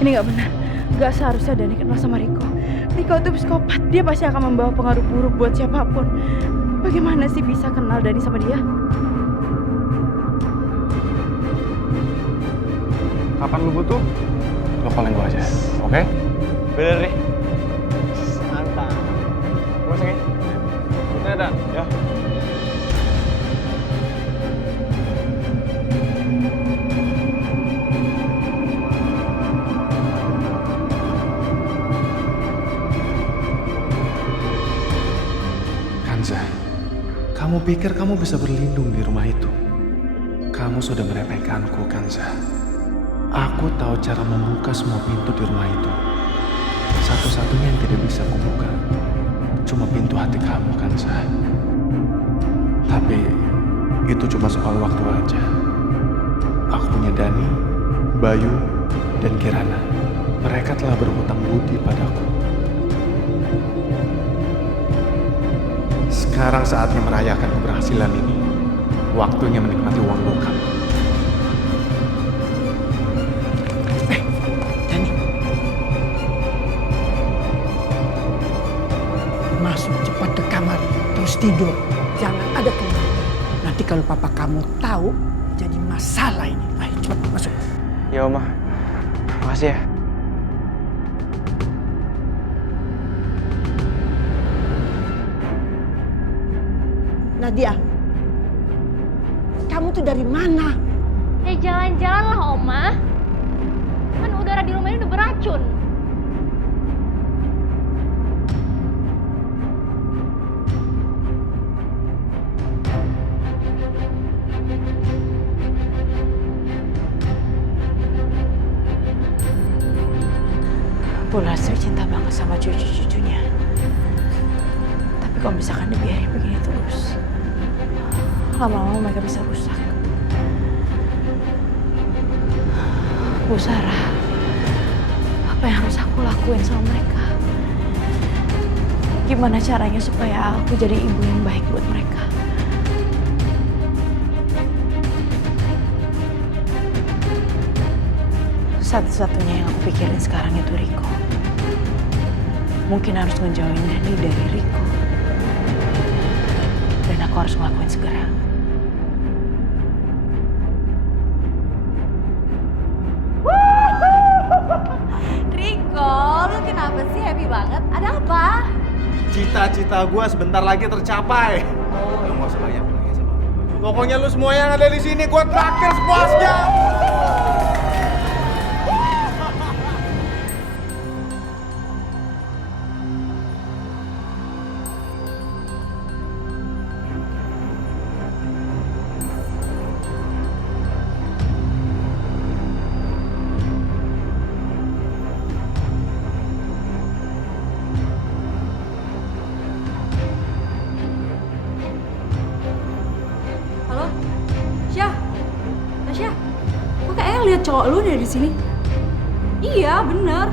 Ini nggak benar. Nggak seharusnya Dani kenal sama Riko. Riko itu psikopat. Dia pasti akan membawa pengaruh buruk buat siapapun. Bagaimana sih bisa kenal Dani sama dia? Kapan lu butuh, lu call gua aja. Oke? Bener nih. Mantap. Gua sini. Udah, Dan. Ya. Kanza, kamu pikir kamu bisa berlindung di rumah itu? Kamu sudah meremehkanku, Kanza. Aku tahu cara membuka semua pintu di rumah itu. Satu-satunya yang tidak bisa kubuka cuma pintu hati kamu, Kanza. Tapi itu cuma soal waktu aja. Aku punya Dani, Bayu, dan Kirana. Mereka Mereka telah berhutang budi padaku. Sekarang saatnya merayakan keberhasilan ini. Waktunya menikmati uang bokap. Masuk cepat ke kamar, terus tidur. Jangan ada keluar. Nanti kalau papa kamu tahu, jadi masalah ini. Ayo cepat masuk. Ya Oma, makasih ya. Nadia, kamu tuh dari mana? Ya jalan-jalan lah Oma. Kan udara di rumah ini udah beracun. Bu Lastri cinta banget sama cucu-cucunya. Tapi kalau misalkan dibiarin begini terus, lama-lama mereka bisa rusak. Bu Sarah, apa yang harus aku lakuin sama mereka? Gimana caranya supaya aku jadi ibu yang baik buat mereka? Satu-satunya yang aku pikirin sekarang itu Riko. Mungkin harus ngejauhin Dani dari Riko. Dan aku harus ngelakuin segera. Riko, lu kenapa sih happy banget? Ada apa? Cita-cita gue sebentar lagi tercapai. Oh, lu gak usah banyak lagi sama gue. Pokoknya lu semua yang ada di sini gue traktir sepuasnya. Halo? Syah? Tasya? Kok kayaknya lihat cowok lu dari sini? Iya, bener.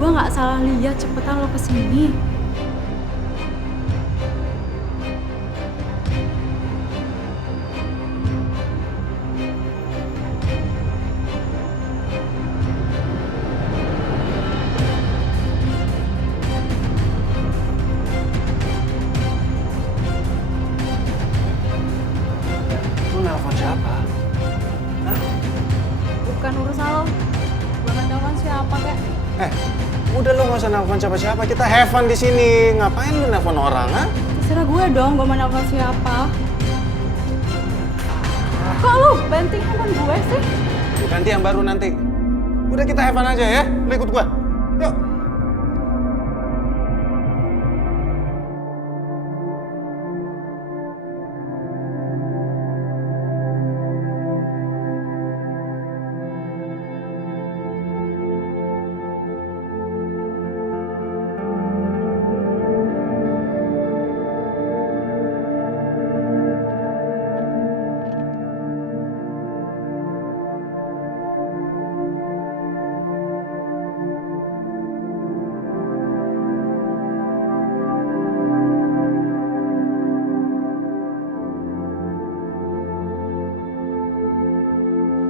Gua nggak salah lihat, cepetan lo kesini. Lu nelfon siapa? Bukan urusan lo. Gua nggak tahu kan siapa kek. Udah lu gak usah nelfon siapa-siapa. Kita have fun di sini. Ngapain lu nelfon orang, ha? Terserah gue dong, gue mau nelfon siapa. Kok lu banting handphone gue sih? Ganti yang baru nanti. Udah kita have fun aja ya. Lu ikut gua. Yuk.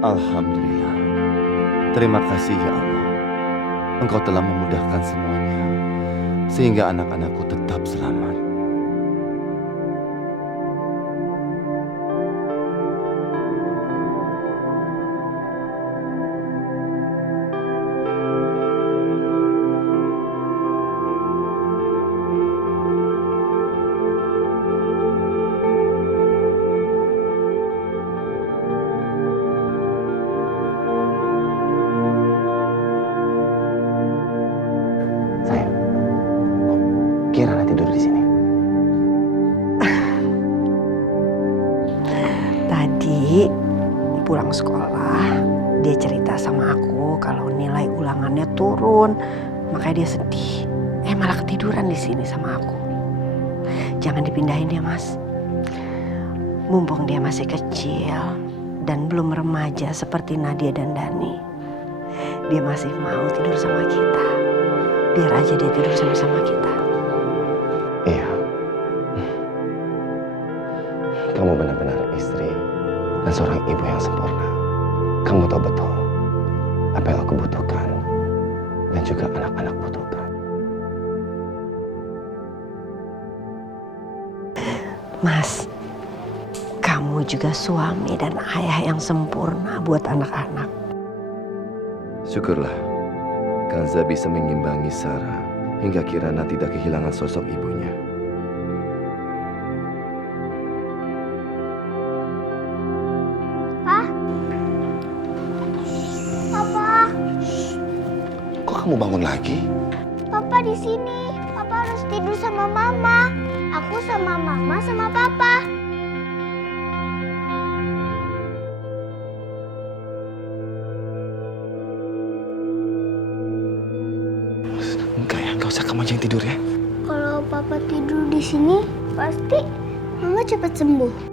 Alhamdulillah. Terima kasih ya Allah. Engkau telah memudahkan semuanya sehingga anak-anakku tetap selamat. Kirana tidur di sini. Tadi pulang sekolah, dia cerita sama aku kalau nilai ulangannya turun, makanya dia sedih. Malah ketiduran di sini sama aku. Jangan dipindahin ya, Mas. Mumpung dia masih kecil dan belum remaja seperti Nadia dan Dani. dia masih mau tidur sama kita. Biar aja dia tidur sama-sama kita. Iya. Kamu benar-benar istri dan seorang ibu yang sempurna. Kamu tahu betul apa yang aku butuhkan dan juga anak-anak butuhkan. Mas, kamu juga suami dan ayah yang sempurna buat anak-anak. Syukurlah, Kanza bisa mengimbangi Sarah hingga Kirana tidak kehilangan sosok ibunya. Papa, Kok kamu bangun lagi? Papa di sini. Papa harus tidur sama Mama. Aku sama Mama sama Papa. Enggak ya, enggak usah kamu aja yang tidur ya. Kalau Papa tidur di sini, pasti Mama cepat sembuh.